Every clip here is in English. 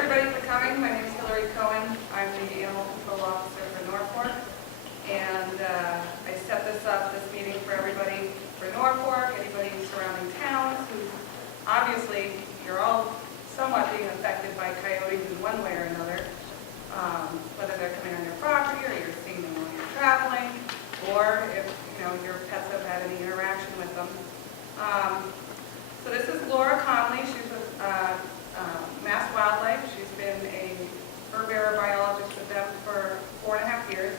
Everybody for coming. My name is Hillary Cohen. I'm the Animal Control Officer for Norfolk. And I set this meeting for everybody for Norfolk, anybody in surrounding towns who obviously you're all somewhat being affected by coyotes in one way or another, whether they're coming on your property or you're seeing them while you're traveling, or if your pets have had any interaction with them. So this is Laura Conley. She's with Mass Wildlife. She's been a fur bearer biologist with them for 4.5 years.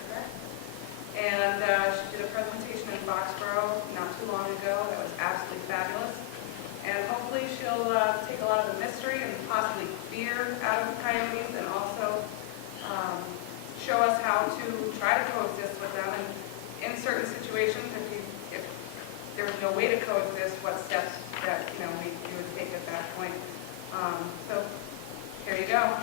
And she did a presentation in Foxborough not too long ago that was absolutely fabulous. And hopefully she'll take a lot of the mystery and possibly fear out of coyotes, and also show us how to try to coexist with them. And in certain situations, if there was no way to coexist, what steps that we would take at that point. So here you go.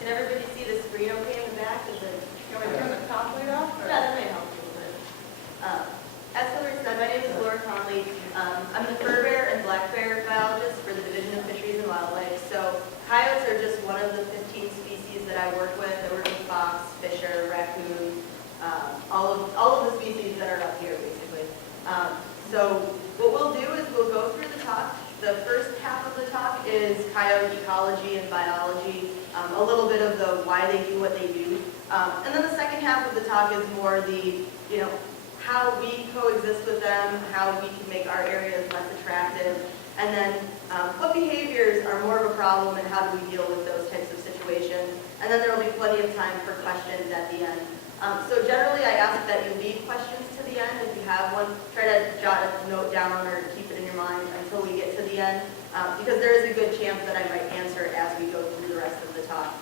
Can everybody see the screen okay in the back? Is it? You want me to turn the top light off? Or? Yeah, that may help a little bit. As Hillary said, my name is Laura Conley. I'm the fur bear and black bear biologist for the Division of Fisheries and Wildlife. So coyotes are just one of the 15 species that I work with. I work with fox, fisher, raccoon, all of the species that are up here, basically. So what we'll do is we'll go through the talk. The first half of the talk is coyote ecology and biology, a little bit of the why they do what they do. And then the second half of the talk is more the, how we coexist with them, how we can make our areas less attractive, and then what behaviors are more of a problem and how do we deal with those types of situations. And then there will be plenty of time for questions at the end. So generally I ask that you leave questions to the end. If you have one, try to jot a note down or keep it in your mind until we get to the end, because there is a good chance that I might answer as we go through the rest of the talk.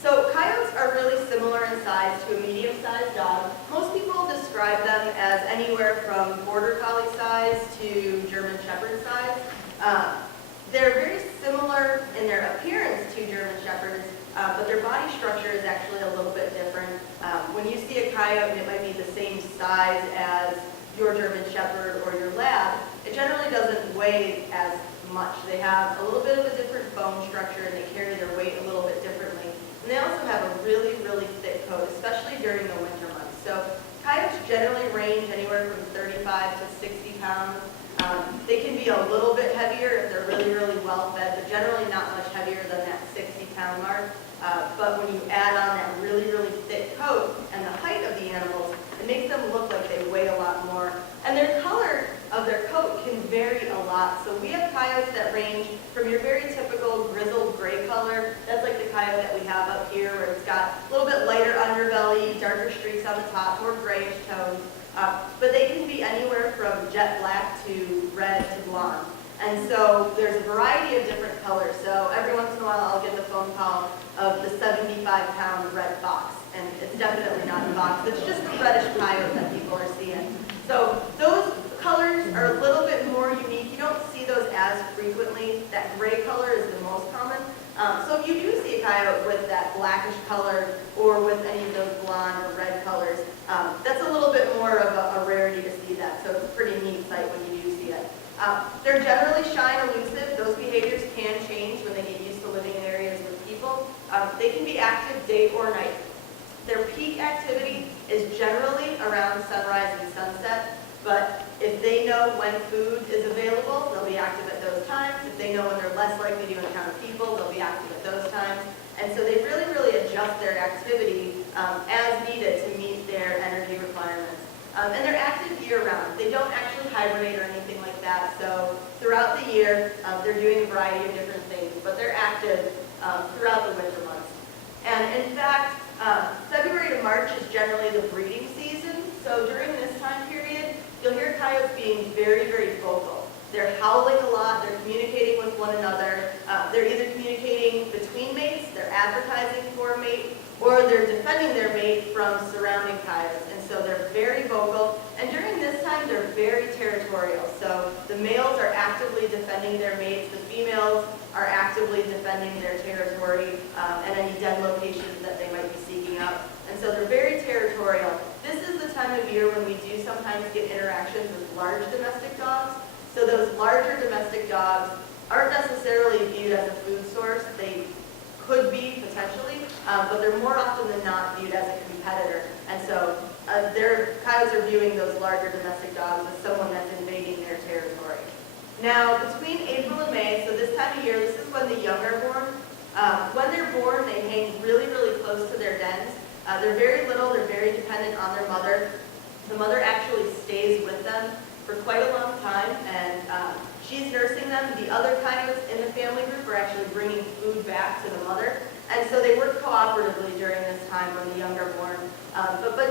So coyotes are really similar in size to a medium-sized dog. Most people describe them as anywhere from border collie size to German shepherd size. They're very similar in their appearance to German shepherds, but their body structure is actually a little bit different. When you see a coyote, it might be the same size as your German shepherd or your lab. It generally doesn't weigh as much. They have a little bit of a different bone structure, and they carry their weight a little bit differently. And they also have a really, really thick coat, especially during the winter months. So coyotes generally range anywhere from 35 to 60 pounds. They can be a little bit heavier if they're really, really well fed, but generally not much heavier than that 60-pound mark. But when you add on that really, really thick coat and the height of the animals, it makes them look like they weigh a lot more. And their color of their coat can vary a lot. So we have coyotes that range from your very typical grizzled gray color. That's like the coyote that we have up here, where it's got a little bit lighter underbelly, darker streaks on the top, more grayish tones. But they can be anywhere from jet black to red to blonde. And so there's a variety of different colors. So every once in a while I'll get the phone call of the 75-pound red fox. And it's definitely not a fox. It's just the reddish coyote that people are seeing. So those colors are a little bit more unique. You don't see those as frequently. That gray color is the most common. So if you do see a coyote with that blackish color or with any of those blonde or red colors, that's a little bit more of a rarity to see that. So it's a pretty neat sight when you do see it. They're generally shy and elusive. Those behaviors can change when they get used to living in areas with people. They can be active day or night. Their peak activity is generally around sunrise and sunset, but if they know when food is available, they'll be active at those times. If they know when they're less likely to encounter people, they'll be active at those times. And so they really, really adjust their activity as needed to meet their energy requirements. And they're active year-round. They don't actually hibernate or anything like that. So throughout the year, they're doing a variety of different things, but they're active throughout the winter months. And in fact, February to March is generally the breeding season. So during this time period, you'll hear coyotes being very, very vocal. They're howling a lot. They're communicating with one another. They're either communicating between mates, they're advertising for a mate, or they're defending their mate from surrounding coyotes. And so they're very vocal. And during this time, they're very territorial. So the males are actively defending their mates. The females are actively defending their territory and any dead locations that they might be seeking out. And so they're very territorial. This is the time of year when we do sometimes get interactions with large domestic dogs. So those larger domestic dogs aren't necessarily viewed as a food source. They could be potentially, but they're more often than not viewed as a competitor. And so their coyotes are viewing those larger domestic dogs as someone that's invading their territory. Now, between April and May, so this time of year, this is when the young are born. When they're born, they hang really, really close to their dens. They're very little, they're very dependent on their mother. The mother actually stays with them for quite a long time, and she's nursing them. The other coyotes in the family group are actually bringing food back to the mother, and so they work cooperatively during this time when the young are born. But by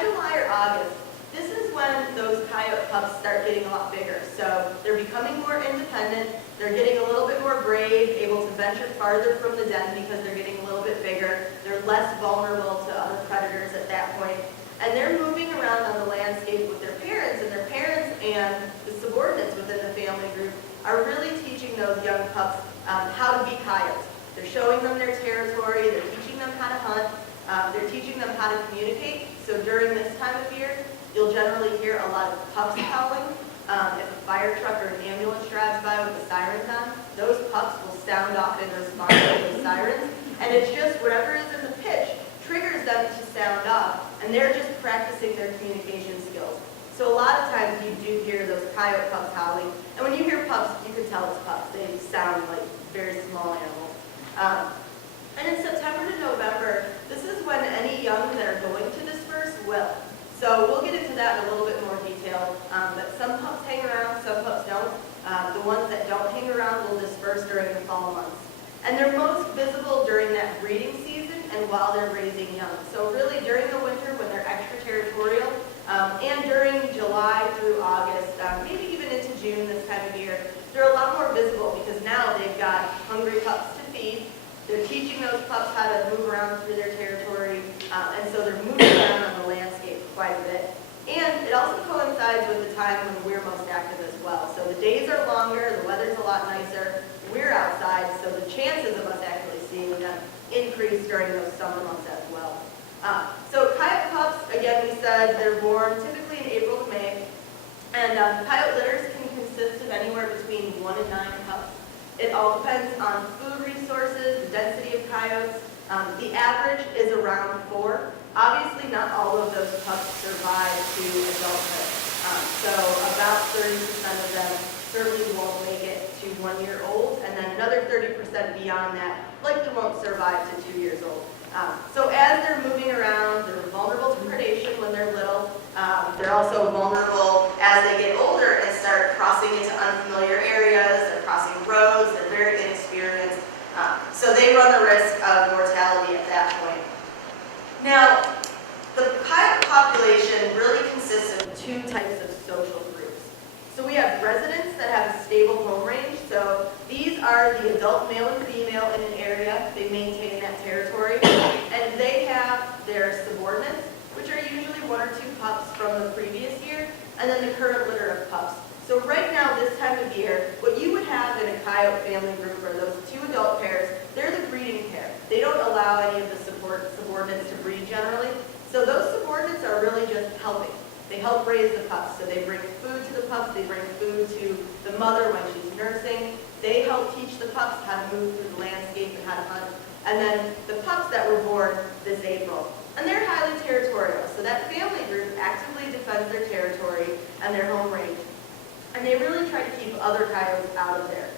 July or August, this is when those coyote pups start getting a lot bigger. So they're becoming more independent, they're getting a little bit more brave, able to venture farther from the den because they're getting a little bit bigger. They're less vulnerable to other predators at that point. And they're moving around on the landscape with their parents, and their parents and the subordinates within the family group are really teaching those young pups how to be coyotes. They're showing them their territory, they're teaching them how to hunt, they're teaching them how to communicate. So during this time of year, you'll generally hear a lot of pups howling. If a fire truck or an ambulance drives by with the sirens on, those pups will sound off in response to those sirens. And it's just whatever is in the pitch triggers them to sound off, and they're just practicing their communication skills. So a lot of times you do hear those coyote pups howling, and when you hear pups, you can tell it's pups. They sound like very small animals. And in September to November, this is when any young that are going to disperse will. So we'll get into that in a little bit more detail, but some pups hang around, some pups don't. The ones that don't hang around will disperse during the fall months. And they're most visible during that breeding season and while they're raising young. So really during the winter when they're extraterritorial, and during July through August, maybe even into June this time of year, they're a lot more visible because now they've got hungry pups to feed. They're teaching those pups how to move around through their territory, and so they're moving around on the landscape quite a bit. And it also coincides with the time when we're most active as well. So the days are longer, the weather's a lot nicer, we're outside, so the chances of us actually seeing them increase during those summer months as well. So coyote pups, again, we said they're born typically in April to May, and coyote litters can consist of anywhere between 1 and 9 pups. It all depends on food resources, the density of coyotes. The average is around 4. Obviously, not all of those pups survive to adulthood. So about 30% of them certainly won't make it to 1 year old, and then another 30% beyond that likely won't survive to 2 years old. So as they're moving around, they're vulnerable to predation when they're little. They're also vulnerable as they get older and start crossing into unfamiliar areas, they're crossing roads, they're very inexperienced. So they run the risk of mortality at that point. Now, the coyote population really consists of 2 types of social groups. So we have residents that have a stable home range. So these are the adult male and female in an area. They maintain that territory. And they have their subordinates, which are usually 1 or 2 pups from the previous year, and then the current litter of pups. So right now, this time of year, what you would have in a coyote family group are those 2 adult pairs. They're the breeding pair. They don't allow any of the subordinates to breed generally. So those subordinates are really just helping. They help raise the pups. So they bring food to the pups. They bring food to the mother when she's nursing. They help teach the pups how to move through the landscape and how to hunt. And then the pups that were born this April. And they're highly territorial. So that family group actively defends their territory and their home range. And they really try to keep other coyotes out of there.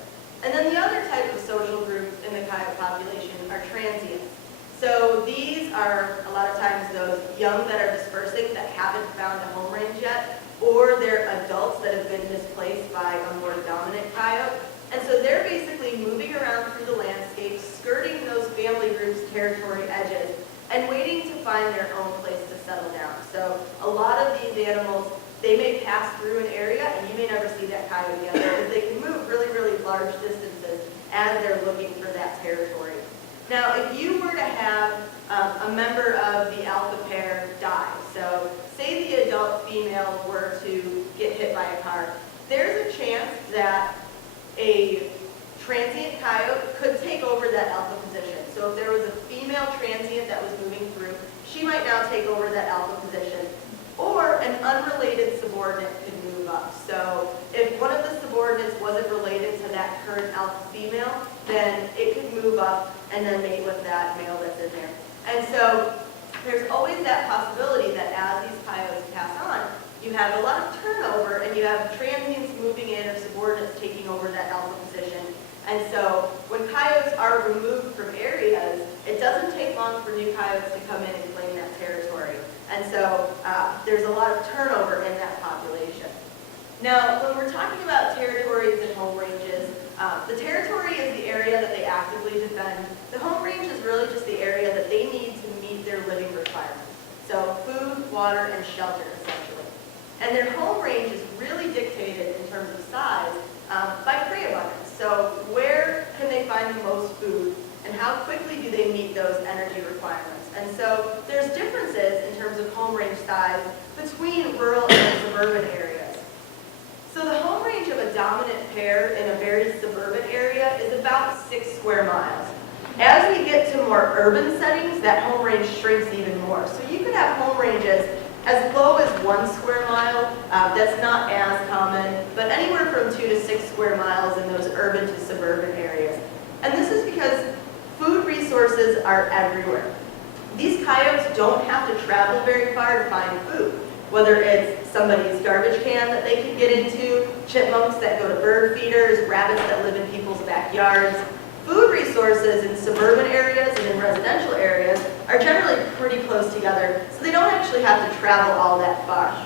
And then the other type of social group in the coyote population are transients. So these are a lot of times those young that are dispersing that haven't found a home range yet, or they're adults that have been displaced by a more dominant coyote. And so they're basically moving around through the landscape, skirting those family groups' territory edges, and waiting to find their own place to settle down. So a lot of these animals, they may pass through an area and you may never see that coyote again because they can move really, really large distances as they're looking for that territory. Now, if you were to have a member of the alpha pair die, so say the adult female were to get hit by a car, there's a chance that a transient coyote could take over that alpha position. So if there was a female transient that was moving through, she might now take over that alpha position. Or an unrelated subordinate could move up. So if one of the subordinates wasn't related to that current alpha that possibility that as these coyotes pass on, you have a lot of turnover and you have transients moving in or subordinates taking over that alpha position. And so when coyotes are removed from areas, it doesn't take long for new coyotes to come in and claim that territory. And so there's a lot of turnover in that population. Now, when we're talking about territories and home ranges, the territory is the area that they actively defend. The home range is really just the area that they need to meet their living requirements. So food, water, and shelter, essentially. And their home range is really dictated in terms of size by prey abundance. So where can they find the most food, and how quickly do they meet those energy requirements? And so there's differences in terms of home range size between rural and suburban areas. So the home range of a dominant pair in a very suburban area is about 6 square miles. As we get to more urban settings, that home range shrinks even more. So you could have home ranges as low as 1 square mile. That's not as common, but anywhere from 2 to 6 square miles in those urban to suburban areas. And this is because food resources are everywhere. These coyotes don't have to travel very far to find food, whether it's somebody's garbage can that they can get into, chipmunks that go to bird feeders, rabbits that live in people's backyards. Food resources in suburban areas and in residential areas are generally pretty close together, so they don't actually have to travel all that far.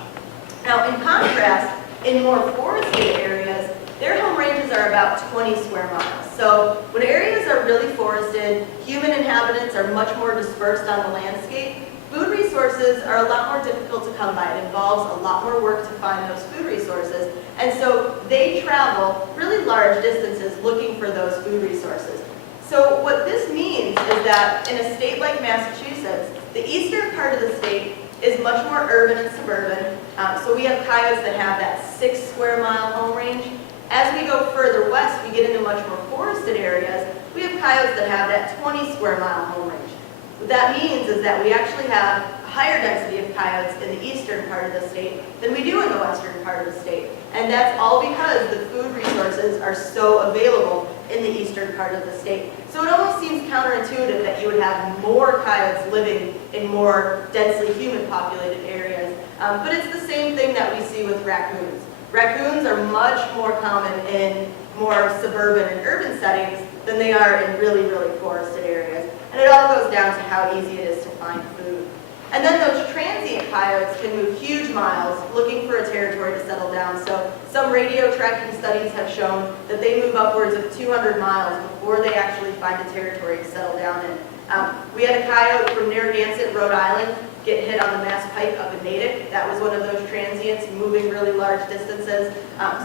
Now, in contrast, in more forested areas, their home ranges are about 20 square miles. So when areas are really forested, human inhabitants are much more dispersed on the landscape. Food resources are a lot more difficult to come by. It involves a lot more work to find those food resources. And so they travel really large distances looking for those food resources. So what this means is that in a state like Massachusetts, the eastern part of the state is much more urban and suburban. So we have coyotes that have that 6 square mile home range. As we go further west, we get into much more forested areas. We have coyotes that have that 20 square mile home range. What that means is that we actually have a higher density of coyotes in the eastern part of the state than we do in the western part of the state. And that's all because the food resources are so available in the eastern part of the state. So it almost seems counterintuitive that you would have more coyotes living in more densely human populated areas. But it's the same thing that we see with raccoons. Raccoons are much more common in more suburban and urban settings than they are in really, really forested areas. And it all goes down to how easy it is to find food. And then those transient coyotes can move huge miles looking for a territory to settle down. So some radio tracking studies have shown that they move upwards of 200 miles before they actually find a territory to settle down in. We had a coyote from Narragansett, Rhode Island, get hit on the Mass Pike up in Natick. That was one of those transients moving really large distances.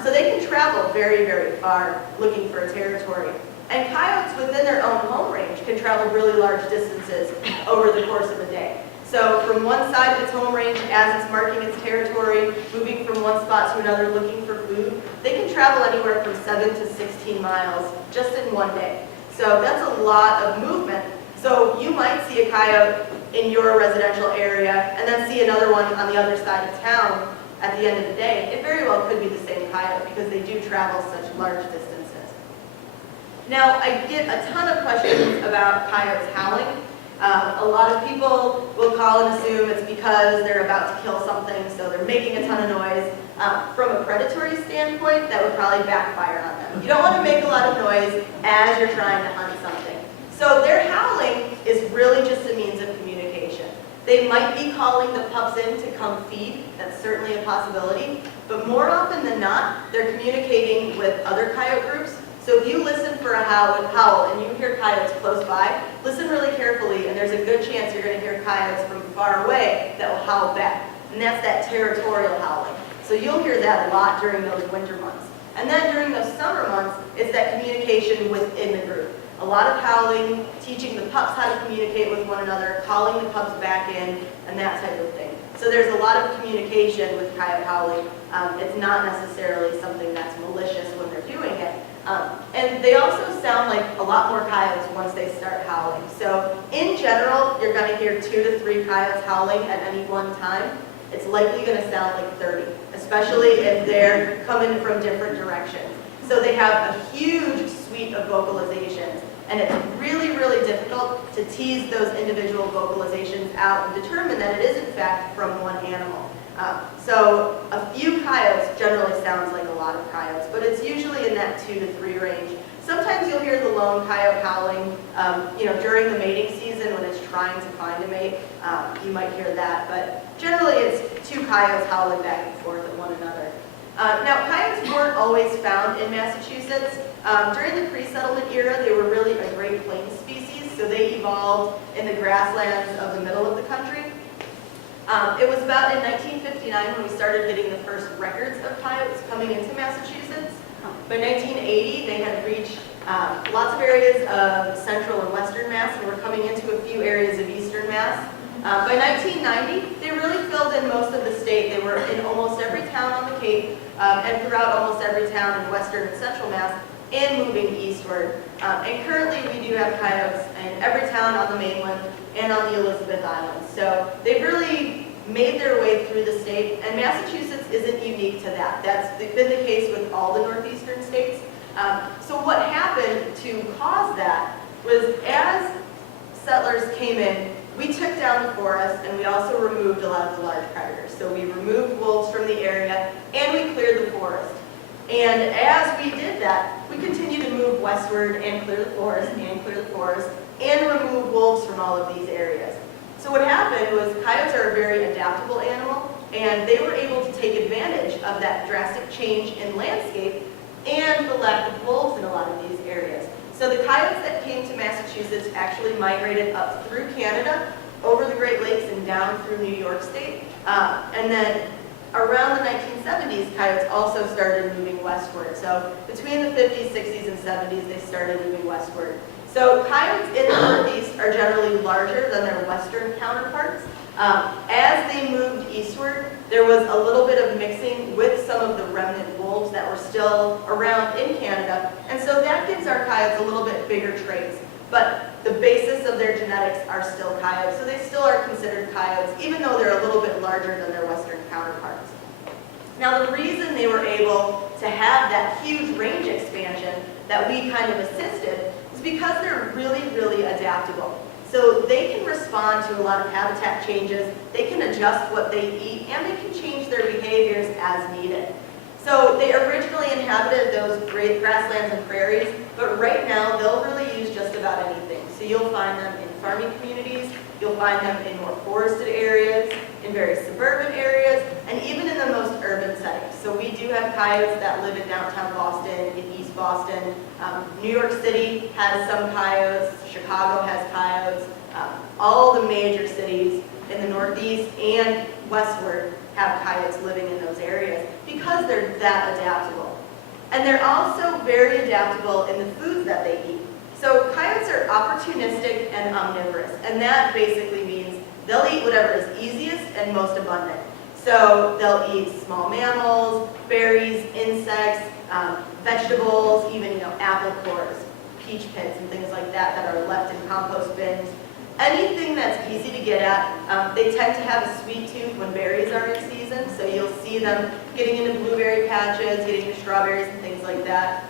So they can travel very, very far looking for a territory. And coyotes within their own home range can travel really large distances over the course of a day. So from one side of its home range, as it's marking its territory, moving from one spot to another looking for food, they can travel anywhere from 7 to 16 miles just in one day. So that's a lot of movement. So you might see a coyote in your residential area and then see another one on the other side of town at the end of the day. It very well could be the same coyote because they do travel such large distances. Now, I get a ton of questions about coyotes howling. A lot of people will call and assume it's because they're about to kill something, so they're making a ton of noise. From a predatory standpoint, that would probably backfire on them. You don't want to make a lot of noise as you're trying to hunt something. So their howling is really just a means of communication. They might be calling the pups in to come feed. That's certainly a possibility. But more often than not, they're communicating with other coyote groups. So if you listen for a howl and you hear coyotes close by, listen really carefully, and there's a good chance you're going to hear coyotes from far away that will howl back. And that's that territorial howling. So you'll hear that a lot during those winter months. And then during those summer months, it's that communication within the group. A lot of howling, teaching the pups how to communicate with one another, calling the pups back in, and that type of thing. So there's a lot of communication with coyote howling. It's not necessarily something that's malicious when they're doing it. And they also sound like a lot more coyotes once they start howling. So in general, you're going to hear 2 to 3 coyotes howling at any one time. It's likely going to sound like 30, especially if they're coming from different directions. So they have a huge suite of vocalizations. and it's really, really difficult to tease those individual vocalizations out and determine that it is in fact from one animal. So a few coyotes generally sounds like a lot of coyotes, but it's usually in that 2 to 3 range. Sometimes you'll hear the lone coyote howling, during the mating season when it's trying to find a mate. You might hear that, but generally it's 2 coyotes howling back and forth at one another. Now, coyotes weren't always found in Massachusetts. During the pre-settlement era, they were really a Great Plains species, so they evolved in the grasslands of the middle of the country. It was about in 1959 when we started getting the first records of coyotes coming into Massachusetts. By 1980, they had reached lots of areas of central and western Mass, and were coming into a few areas of eastern Mass. By 1990, they really filled in most of the state. They were in almost every town on the Cape, and throughout almost every town in western and central Mass, and moving eastward. And currently, we do have coyotes in every town on the mainland and on the Elizabeth Island. So they've really made their way through the state, and Massachusetts isn't unique to that. That's been the case with all the northeastern states. So what happened to cause that was, as settlers came in, we took down the forest, and we also removed a lot of the large predators. So we removed wolves from the area, and we cleared the forest. And as we did that, we continued to move westward and clear the forest and remove wolves from all of these areas. So what happened was, coyotes are a very adaptable animal, and they were able to take advantage of that drastic change in landscape and the lack of wolves in a lot of these areas. So the coyotes that came to Massachusetts actually migrated up through Canada, over the Great Lakes, and down through New York State. And then around the 1970s, coyotes also started moving westward. So between the 50s, 60s, and 70s, they started moving westward. So coyotes in the Northeast are generally larger than their western counterparts. As they moved eastward, there was a little bit of mixing with some of the remnant wolves that were still around in Canada, and so that gives our coyotes a little bit bigger traits. But the basis of their genetics are still coyotes, so they still are considered coyotes, even though they're a little bit larger than their western counterparts. Now, the reason they were able to have that huge range expansion that we kind of assisted is because they're really, really adaptable. So they can respond to a lot of habitat changes, they can adjust what they eat, and they can change their behaviors as needed. So they originally inhabited those great grasslands and prairies, but right now they'll really use just about anything. So you'll find them in farming communities, you'll find them in more forested areas, in very suburban areas, and even in the most urban settings. So we do have coyotes that live in downtown Boston, in East Boston. New York City has some coyotes, Chicago has coyotes. All the major cities in the Northeast and westward have coyotes living in those areas because they're that adaptable. And they're also very adaptable in the foods that they eat. So coyotes are opportunistic and omnivorous, and that basically means they'll eat whatever is easiest and most abundant. So they'll eat small mammals, berries, insects, vegetables, even apple cores, peach pits, and things like that that are left in compost bins. Anything that's easy to get at. They tend to have a sweet tooth when berries are in season, so you'll see them getting into blueberry patches, getting into strawberries and things like that.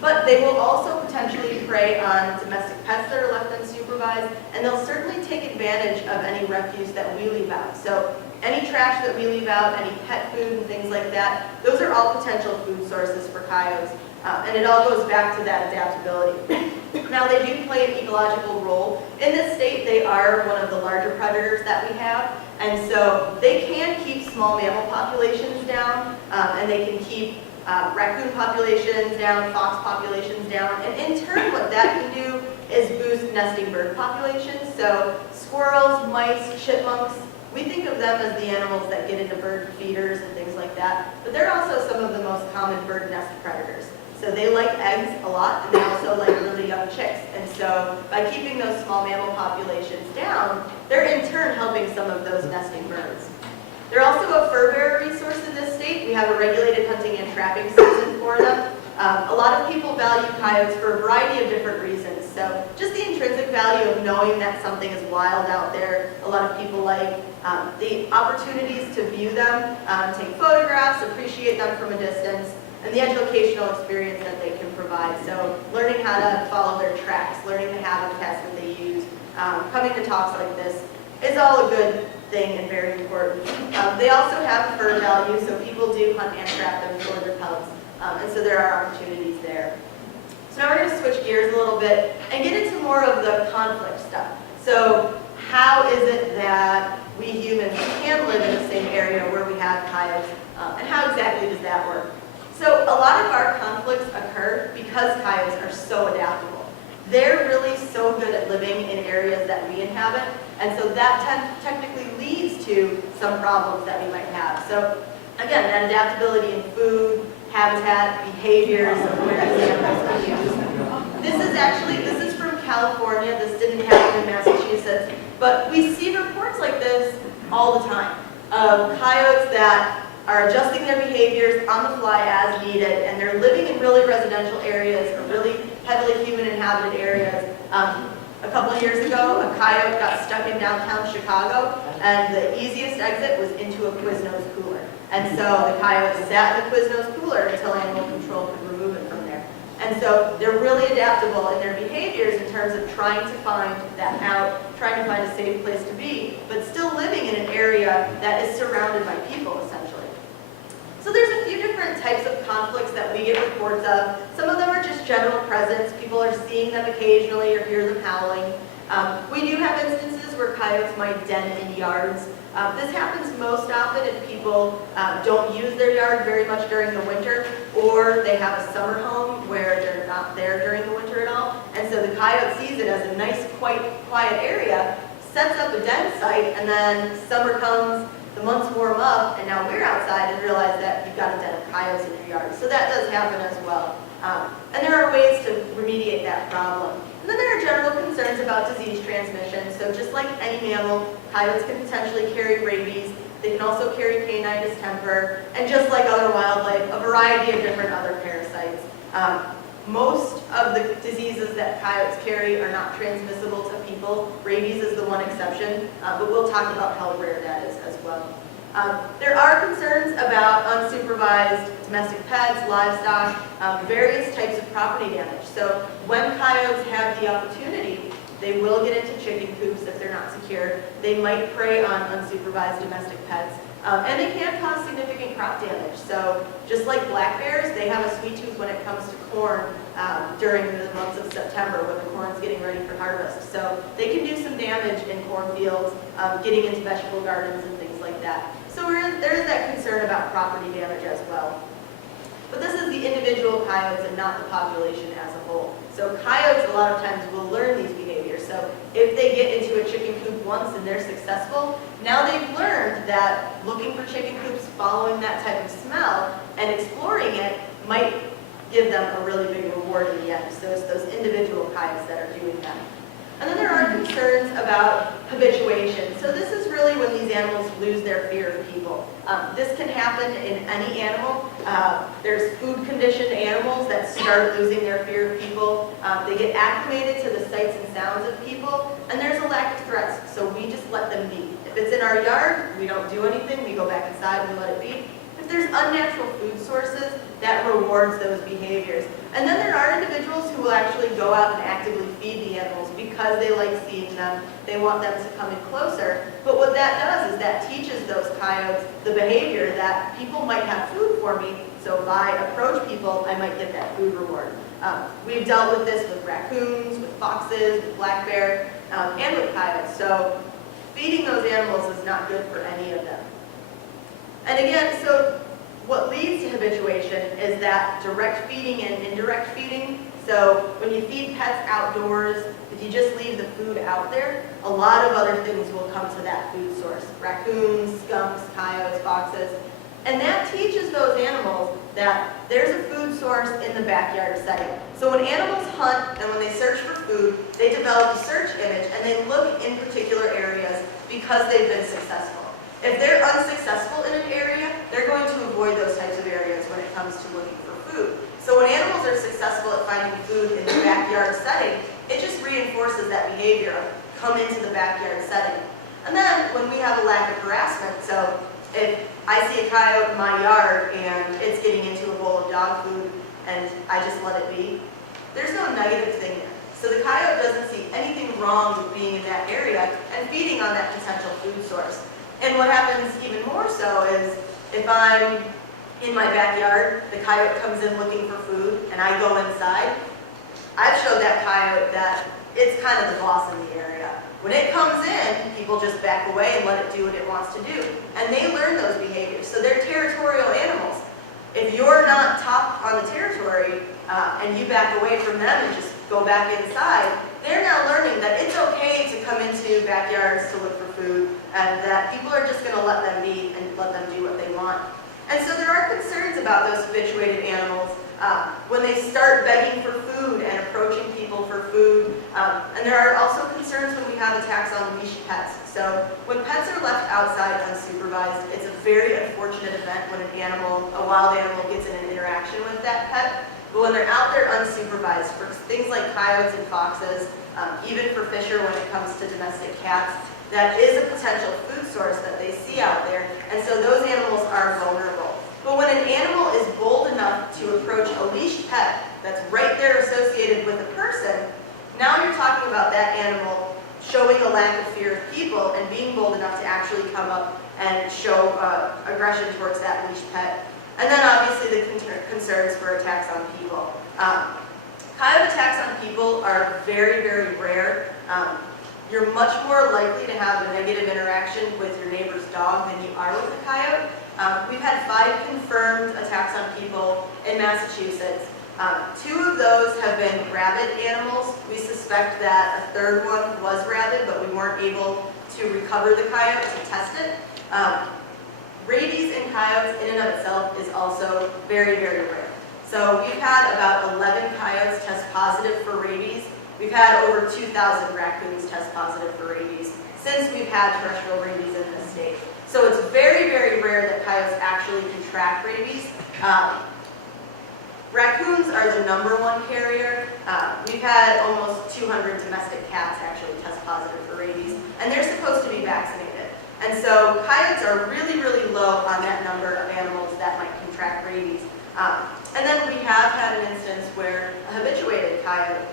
But they will also potentially prey on domestic pets that are left unsupervised, and they'll certainly take advantage of any refuse that we leave out. So any trash that we leave out, any pet food and things like that, those are all potential food sources for coyotes. And it all goes back to that adaptability. Now, they do play an ecological role. In this state, they are one of the larger predators that we have, and so they can keep small mammal populations down, and they can keep raccoon populations down, fox populations down, and in turn what that can do is boost nesting bird populations. So squirrels, mice, chipmunks, we think of them as the animals that get into bird feeders and things like that, but they're also some of the most common bird nest predators. So they like eggs a lot, and they also like really young chicks. And so by keeping those small mammal populations down, they're in turn helping some of those nesting birds. They're also a fur bearer resource in this state. We have a regulated hunting and trapping season for them. A lot of people value coyotes for a variety of different reasons. So just the intrinsic value of knowing that something is wild out there. A lot of people like the opportunities to view them, take photographs, appreciate them from a distance. and the educational experience that they can provide. So learning how to follow their tracks, learning the habitats that they use, coming to talks like this is all a good thing and very important. They also have fur value, so people do hunt and trap them for their pelts, and so there are opportunities there. So now we're going to switch gears a little bit and get into more of the conflict stuff. So how is it that we humans can live in the same area where we have coyotes, and how exactly does that work? So a lot of our conflicts occur because coyotes are so adaptable. They're really so good at living in areas that we inhabit, and so that technically leads to some problems that we might have. So again, that adaptability in food, habitat, behaviors of where these animals are used. This is from California. This didn't happen in Massachusetts, but we see reports like this all the time of coyotes that are adjusting their behaviors on the fly as needed, and they're living in really residential areas or really heavily human inhabited areas. A couple of years ago, a coyote got stuck in downtown Chicago, and the easiest exit was into a Quiznos cooler. And so the coyote sat in the Quiznos cooler until animal control could remove it from there. And so they're really adaptable in their behaviors in terms of trying to find that out, trying to find a safe place to be, but still living in an area that is surrounded by people, essentially. So there's a few different types of conflicts that we get reports of. Some of them are just general presence. People are seeing them occasionally or hear them howling. We do have instances where coyotes might den in yards. This happens most often if people don't use their yard very much during the winter, or they have a summer home where they're not there during the winter at all. And so the coyote sees it as a nice, quiet area, sets up a den site, and then summer comes, the months warm up, and now we're outside and realize that you've got a den of coyotes in your yard. So that does happen as well. And there are ways to remediate that problem. And then there are general concerns about disease transmission. So just like any mammal, coyotes can potentially carry rabies. They can also carry canine distemper. And just like other wildlife, a variety of different other parasites. Most of the diseases that coyotes carry are not transmissible to people. Rabies is the one exception, but we'll talk about how rare that is as well. There are concerns about unsupervised domestic pets, livestock, various types of property damage. So when coyotes have the opportunity, they will get into chicken coops if they're not secure. They might prey on unsupervised domestic pets. And they can cause significant crop damage. So just like black bears, they have a sweet tooth when it comes to corn during the months of September when the corn's getting ready for harvest. So they can do some damage in cornfields, getting into vegetable gardens and things like that. So there is that concern about property damage as well. But this is the individual coyotes and not the population as a whole. So coyotes a lot of times will learn these behaviors. So if they get into a chicken coop once and they're successful, now they've learned that looking for chicken coops, following that type of smell, and exploring it might give them a really big reward in the end. So it's those individual coyotes that are doing that. And then there are concerns about habituation. So this is really when these animals lose their fear of people. This can happen in any animal. There's food-conditioned animals that start losing their fear of people. They get acclimated to the sights and sounds of people, and there's a lack of threats, so we just let them be. If it's in our yard, we don't do anything, we go back inside and let it be. If there's unnatural food sources, that rewards those behaviors. And then there are individuals who will actually go out and actively feed the animals because they like seeing them. They want them to come in closer. But what that does is that teaches those coyotes the behavior that people might have food for me, so if I approach people, I might get that food reward. We've dealt with this with raccoons, with foxes, with black bear, and with coyotes. So feeding those animals is not good for any of them. And again, so what leads to habituation is that direct feeding and indirect feeding. So when you feed pets outdoors, if you just leave the food out there, a lot of other things will come to that food source. Raccoons, skunks, coyotes, foxes. And that teaches those animals that there's a food source in the backyard setting. So when animals hunt and when they search for food, they develop a search image and they look in particular areas because they've been successful. If they're unsuccessful in an area, they're going to avoid those types of areas when it comes to looking for food. So when animals are successful at finding food in the backyard setting, it just reinforces that behavior of come into the backyard setting. And then when we have a lack of harassment, so if I see a coyote in my yard and it's getting into a bowl of dog food and I just let it be, there's no negative thing there. So the coyote doesn't see anything wrong with being in that area and feeding on that potential food source. And what happens even more so is if I'm in my backyard, the coyote comes in looking for food and I go inside, I've showed that coyote that it's kind of the boss in the area. When it comes in, people just back away and let it do what it wants to do. And they learn those behaviors. So they're territorial animals. If you're not top on the territory and you back away from them and just go back inside, they're now learning that it's okay to come into backyards to look for food and that people are just going to let them be and let them do what they want. And so there are concerns about those habituated animals when they start begging for food and approaching people for food. And there are also concerns when we have attacks on leash pets. So when pets are left outside unsupervised, it's a very unfortunate event when a wild animal gets in an interaction with that pet. But when they're out there unsupervised for things like coyotes and foxes, even for fisher when it comes to domestic cats, that is a potential food source that they see out there. And so those animals are vulnerable. But when an animal is bold enough to approach a leashed pet that's right there associated with a person, now you're talking about that animal showing a lack of fear of people and being bold enough to actually come up and show aggression towards that leashed pet. And then obviously the concerns for attacks on people. Coyote attacks on people are very, very rare. You're much more likely to have a negative interaction with your neighbor's dog than you are with a coyote. We've had 5 confirmed attacks on people in Massachusetts. 2 of those have been rabid animals. We suspect that a 3rd one was rabid, but we weren't able to recover the coyote to test it. Rabies in coyotes in and of itself is also very, very rare. So we've had about 11 coyotes test positive for rabies. We've had over 2,000 raccoons test positive for rabies since we've had terrestrial rabies in this state. So it's very, very rare that coyotes actually contract rabies. Raccoons are the #1 carrier. We've had almost 200 domestic cats actually test positive for rabies, and they're supposed to be vaccinated. And so coyotes are really, really low on that number of animals that might contract rabies. And then we have had an instance where a habituated coyote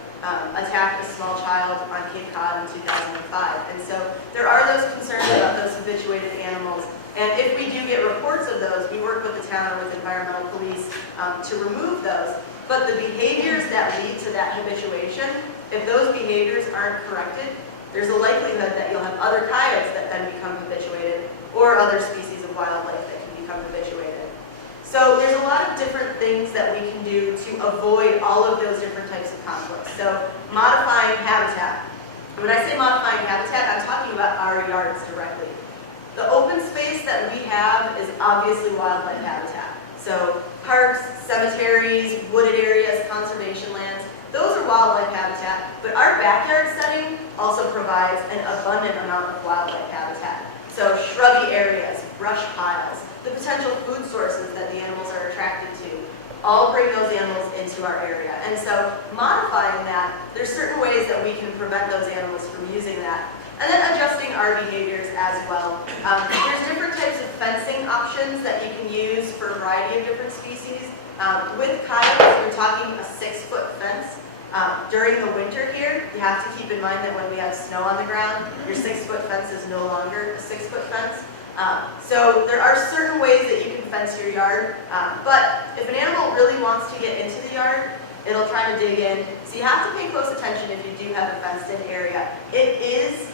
attacked a small child on Cape Cod in 2005. And so there are those concerns about those habituated animals. And if we do get reports of those, we work with the town or with environmental police to remove those. But the behaviors that lead to that habituation, if those behaviors aren't corrected, there's a likelihood that you'll have other coyotes that then become habituated or other species of wildlife that can become habituated. So there's a lot of different things that we can do to avoid all of those different types of conflicts. So modifying habitat. When I say modifying habitat, I'm talking about our yards directly. The open space that we have is obviously wildlife habitat. So parks, cemeteries, wooded areas, conservation lands, those are wildlife habitat. But our backyard setting also provides an abundant amount of wildlife habitat. So shrubby areas, brush piles, the potential food sources that the animals are attracted to, all bring those animals into our area. And so modifying that, there's certain ways that we can prevent those animals from using that. And then adjusting our behaviors as well. There's different types of fencing options that you can use for a variety of different species. With coyotes, we're talking a 6-foot fence. During the winter here, you have to keep in mind that when we have snow on the ground, your 6-foot fence is no longer a 6-foot fence. So there are certain ways that you can fence your yard, but if an animal really wants to get into the yard, it'll try to dig in. So you have to pay close attention if you do have a fenced-in area. It is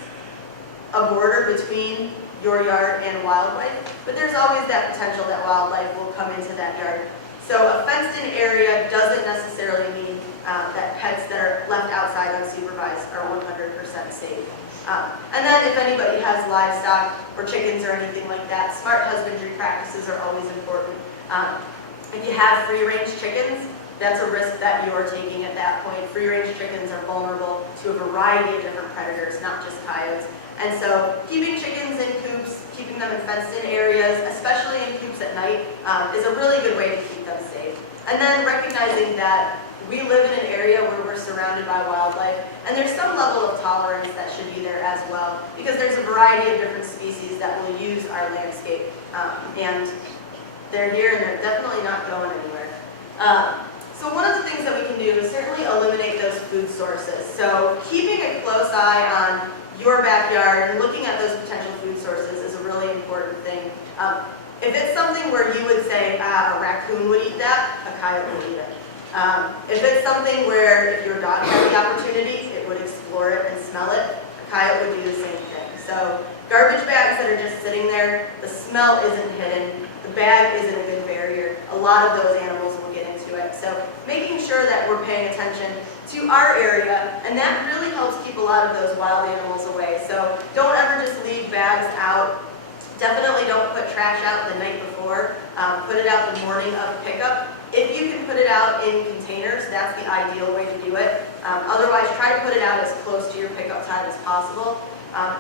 a border between your yard and wildlife, but there's always that potential that wildlife will come into that yard. So a fenced-in area doesn't necessarily mean that pets that are left outside unsupervised are 100% safe. And then if anybody has livestock or chickens or anything like that, smart husbandry practices are always important. If you have free-range chickens, that's a risk that you are taking at that point. Free-range chickens are vulnerable to a variety of different predators, not just coyotes. And so keeping chickens in coops, keeping them in fenced-in areas, especially in coops at night, is a really good way to keep them safe. And then recognizing that We live in an area where we're surrounded by wildlife, and there's some level of tolerance that should be there as well, because there's a variety of different species that will use our landscape, and they're here and they're definitely not going anywhere. So one of the things that we can do is certainly eliminate those food sources. So keeping a close eye on your backyard and looking at those potential food sources is a really important thing. If it's something where you would say, a raccoon would eat that, a coyote would eat it. If it's something where if your dog had the opportunity, it would explore it and smell it, a coyote would do the same thing. So garbage bags that are just sitting there, the smell isn't hidden, the bag isn't a good barrier. A lot of those animals will get into it. So making sure that we're paying attention to our area, and that really helps keep a lot of those wild animals away. So don't ever just leave bags out. Definitely don't put trash out the night before. Put it out the morning of pickup. If you can put it out in containers, that's the ideal way to do it. Otherwise, try to put it out as close to your pickup time as possible.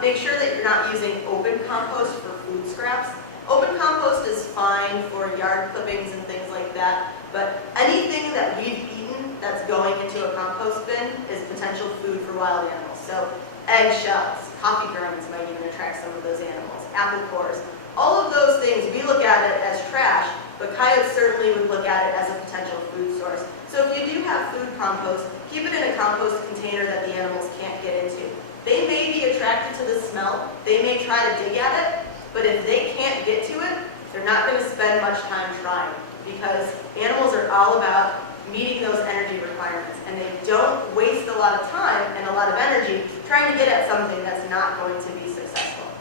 Make sure that you're not using open compost for food scraps. Open compost is fine for yard clippings and things like that, but anything that we've eaten that's going into a compost bin is potential food for wild animals. So eggshells, coffee grounds might even attract some of those animals, apple cores. All of those things, we look at it as trash, but coyotes certainly would look at it as a potential food source. So if you do have food compost, keep it in a compost container that the animals can't get into. They may be attracted to the smell, they may try to dig at it, but if they can't get to it, they're not going to spend much time trying, because animals are all about meeting those energy requirements, and they don't waste a lot of time and a lot of energy trying to get at something that's not going to be successful.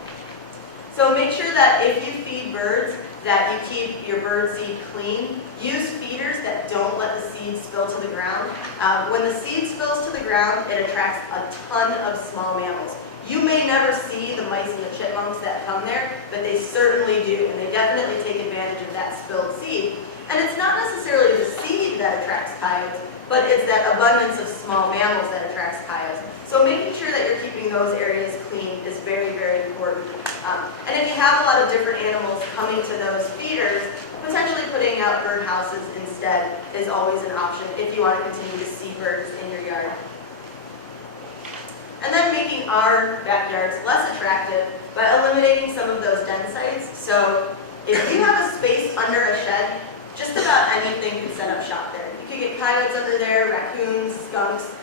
So make sure that if you feed birds, that you keep your bird seed clean. Use feeders that don't let the seed spill to the ground. When the seed spills to the ground, it attracts a ton of small mammals. You may never see the mice and the chipmunks that come there, but they certainly do, and they definitely take advantage of that spilled seed. And it's not necessarily the seed that attracts coyotes, but it's that abundance of small mammals that attracts coyotes. So making sure that you're keeping those areas clean is very, very important. And if you have a lot of different animals coming to those feeders, potentially putting out bird houses instead is always an option if you want to continue to see birds in your yard. And then making our backyards less attractive by eliminating some of those den sites. So if you have a space under a shed, just about anything can set up shop there. You could get coyotes under there, raccoons, skunks.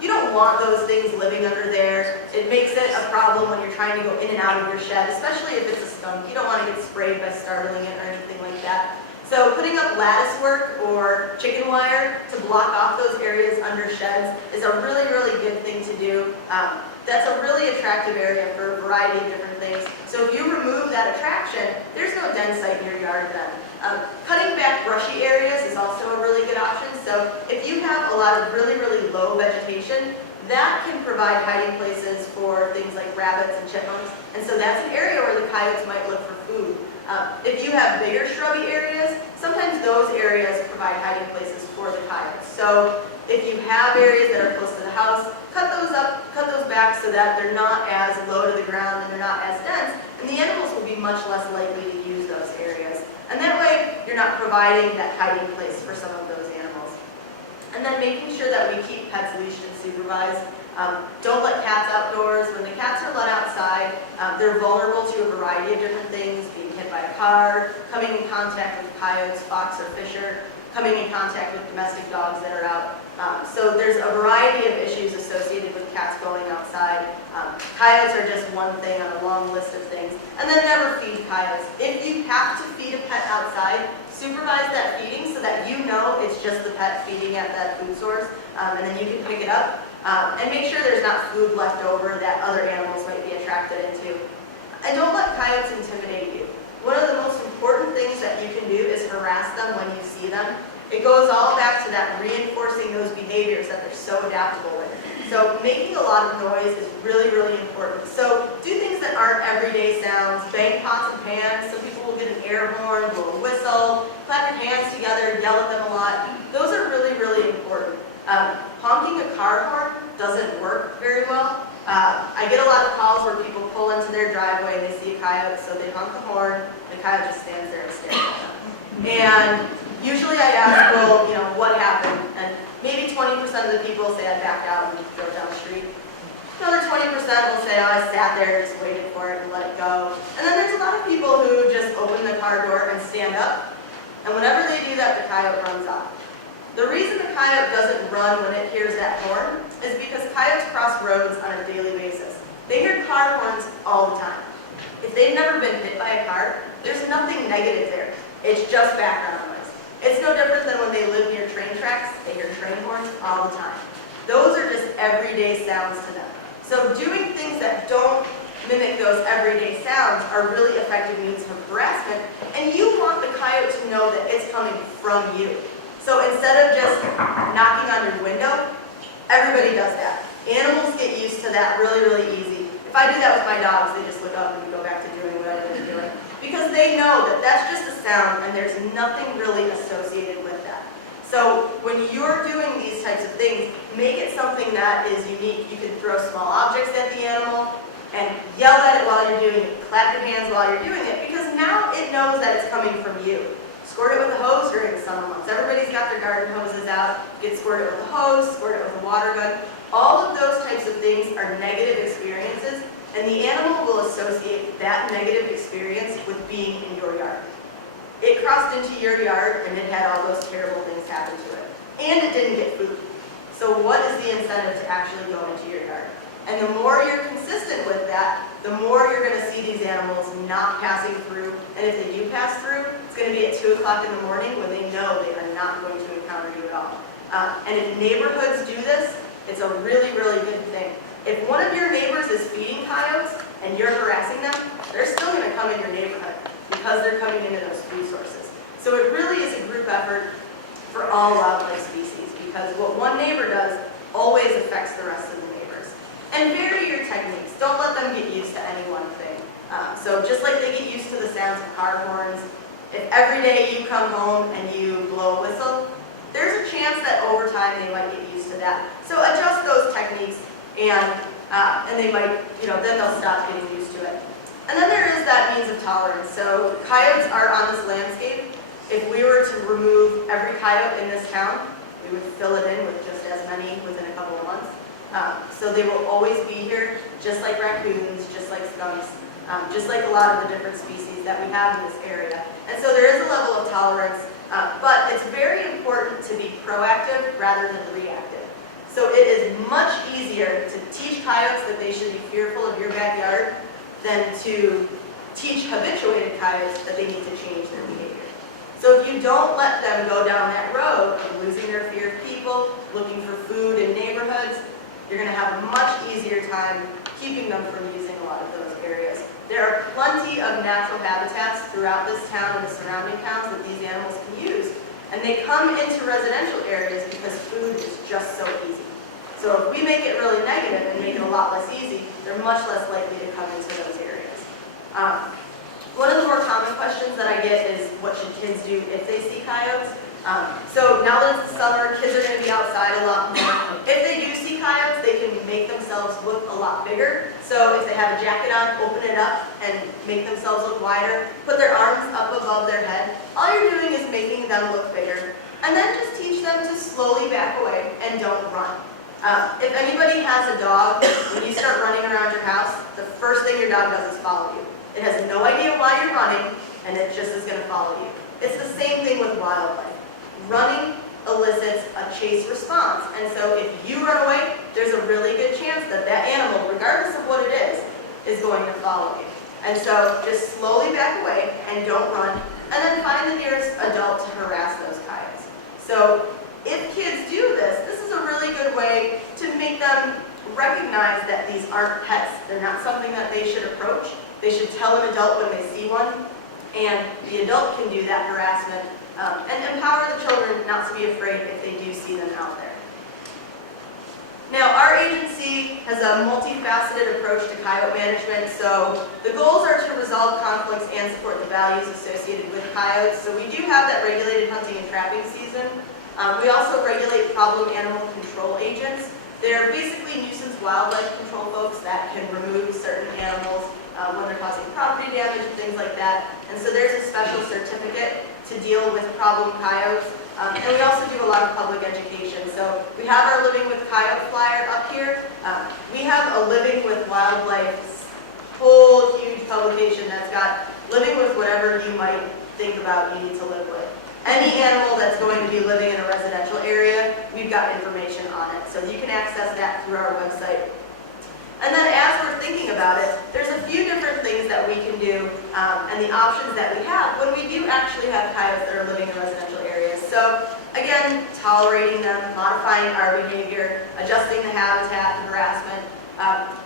You don't want those things living under there. It makes it a problem when you're trying to go in and out of your shed, especially if it's a skunk. You don't want to get sprayed by startling it or anything like that. So putting up lattice work or chicken wire to block off those areas under sheds is a really, really good thing to do. That's a really attractive area for a variety of different things. So if you remove that attraction, there's no den site in your yard then. Cutting back brushy areas is also a really good option. So if you have a lot of really, really low vegetation, that can provide hiding places for things like rabbits and chipmunks. And so that's an area where the coyotes might look for food. If you have bigger shrubby areas, sometimes those areas provide hiding places for the coyotes. So if you have areas that are close to the house, cut those up, cut those back so that they're not as low to the ground and they're not as dense, and the animals will be much less likely to use those areas. And that way, you're not providing that hiding place for some of those animals. And then making sure that we keep pets leashed and supervised. Don't let cats outdoors. When the cats are let outside, they're vulnerable to a variety of different things, being hit by a car, coming in contact with coyotes, fox, or fisher, coming in contact with domestic dogs that are out. So there's a variety of issues associated with cats going outside. Coyotes are just one thing on a long list of things. And then never feed coyotes. If you have to feed a pet outside, supervise that feeding so that you know it's just the pet feeding at that food source, and then you can pick it up. And make sure there's not food left over that other animals might be attracted into. And don't let coyotes intimidate you. One of the most important things that you can do is harass them when you see them. It goes all back to that reinforcing those behaviors that they're so adaptable with. So making a lot of noise is really, really important. So do things that aren't everyday sounds. Bang pots and pans. Some people will get an air horn, blow a whistle, clap your hands together, yell at them a lot. Those are really, really important. Honking a car horn doesn't work very well. I get a lot of calls where people pull into their driveway and they see a coyote, so they honk the horn, and the coyote just stands there and stares at them. And usually I ask, well, what happened? And maybe 20% of the people say I backed out and drove down the street. Another 20% will say, oh, I sat there, just waited for it and let it go. And then there's a lot of people who just open the car door and stand up. And whenever they do that, the coyote runs off. The reason the coyote doesn't run when it hears that horn is because coyotes cross roads on a daily basis. They hear car horns all the time. If they've never been hit by a car, there's nothing negative there. It's just background noise. It's no different than when they live near train tracks. They hear train horns all the time. Those are just everyday sounds to them. So doing things that don't mimic those everyday sounds are really effective means of harassment, and you want the coyote to know that it's coming from you. So instead of just knocking on your window, everybody does that. Animals get used to that really, really easy. If I do that with my dogs, they just look up and go back to doing what I've been doing. Because they know that that's just a sound and there's nothing really associated with that. So when you're doing these types of things, make it something that is unique. You can throw small objects at the animal and yell at it while you're doing it, clap your hands while you're doing it, because now it knows that it's coming from you. Squirt it with a hose during the summer months. Everybody's got their garden hoses out. Get squirted with a hose, squirt it with a water gun. All of those types of things are negative experiences, and the animal will associate that negative experience with being in your yard. It crossed into your yard and it had all those terrible things happen to it. And it didn't get food. So what is the incentive to actually go into your yard? And the more you're consistent with that, the more you're going to see these animals not passing through. And if they do pass through, it's going to be at 2 o'clock in the morning when they know they are not going to encounter you at all. And if neighborhoods do this, it's a really, really good thing. If one of your neighbors is feeding coyotes and you're harassing them, they're still going to come in your neighborhood because they're coming into those food sources. So it really is a group effort for all wildlife species, because what one neighbor does always affects the rest of the neighbors. And vary your techniques. Don't let them get used to any one thing. So just like they get used to the sounds of car horns, if every day you come home and you blow a whistle, there's a chance that over time they might get used to that. So adjust those techniques, and they might, then they'll stop getting used to it. And then there is that means of tolerance. So coyotes are on this landscape. If we were to remove every coyote in this town, we would fill it in with just as many within a couple of months. So they will always be here, just like raccoons, just like skunks, just like a lot of the different species that we have in this area. And so there is a level of tolerance, but it's very important to be proactive rather than reactive. So it is much easier to teach coyotes that they should be fearful of your backyard than to teach habituated coyotes that they need to change their behavior. So if you don't let them go down that road of losing their fear of people, looking for food in neighborhoods, you're going to have a much easier time keeping them from using a lot of those areas. There are plenty of natural habitats throughout this town and the surrounding towns that these animals can use. And they come into residential areas because food is just so easy. So if we make it really negative and make it a lot less easy, they're much less likely to come into those areas. One of the more common questions that I get is, what should kids do if they see coyotes? So now that it's the summer, kids are going to be outside a lot more. If they do see coyotes, they can make themselves look a lot bigger. So if they have a jacket on, open it up and make themselves look wider. Put their arms up above their head. All you're doing is making them look bigger. And then just teach them to slowly back away and don't run. If anybody has a dog, when you start running around your house, the first thing your dog does is follow you. It has no idea why you're running, and it just is going to follow you. It's the same thing with wildlife. Running elicits a chase response, and so if you run away, there's a really good chance that that animal, regardless of what it is going to follow you. And so just slowly back away and don't run, and then find the nearest adult to harass those coyotes. So if kids do this, this is a really good way to make them recognize that these aren't pets. They're not something that they should approach. They should tell an adult when they see one, and the adult can do that harassment and empower the children not to be afraid if they do see them out there. Now, our agency has a multifaceted approach to coyote management. So the goals are to resolve conflicts and support the values associated with coyotes. So we do have that regulated hunting and trapping season. We also regulate problem animal control agents. They're basically nuisance wildlife control folks that can remove certain animals when they're causing property damage and things like that. And so there's a special certificate to deal with problem coyotes. And we also do a lot of public education. So we have our Living with Coyote flyer up here. We have a Living with Wildlife whole huge publication that's got living with whatever you might think about you need to live with. Any animal that's going to be living in a residential area, we've got information on it. So you can access that through our website. And then as we're thinking about it, there's a few different things that we can do and the options that we have when we do actually have coyotes that are living in residential areas. So again, tolerating them, modifying our behavior, adjusting the habitat and harassment.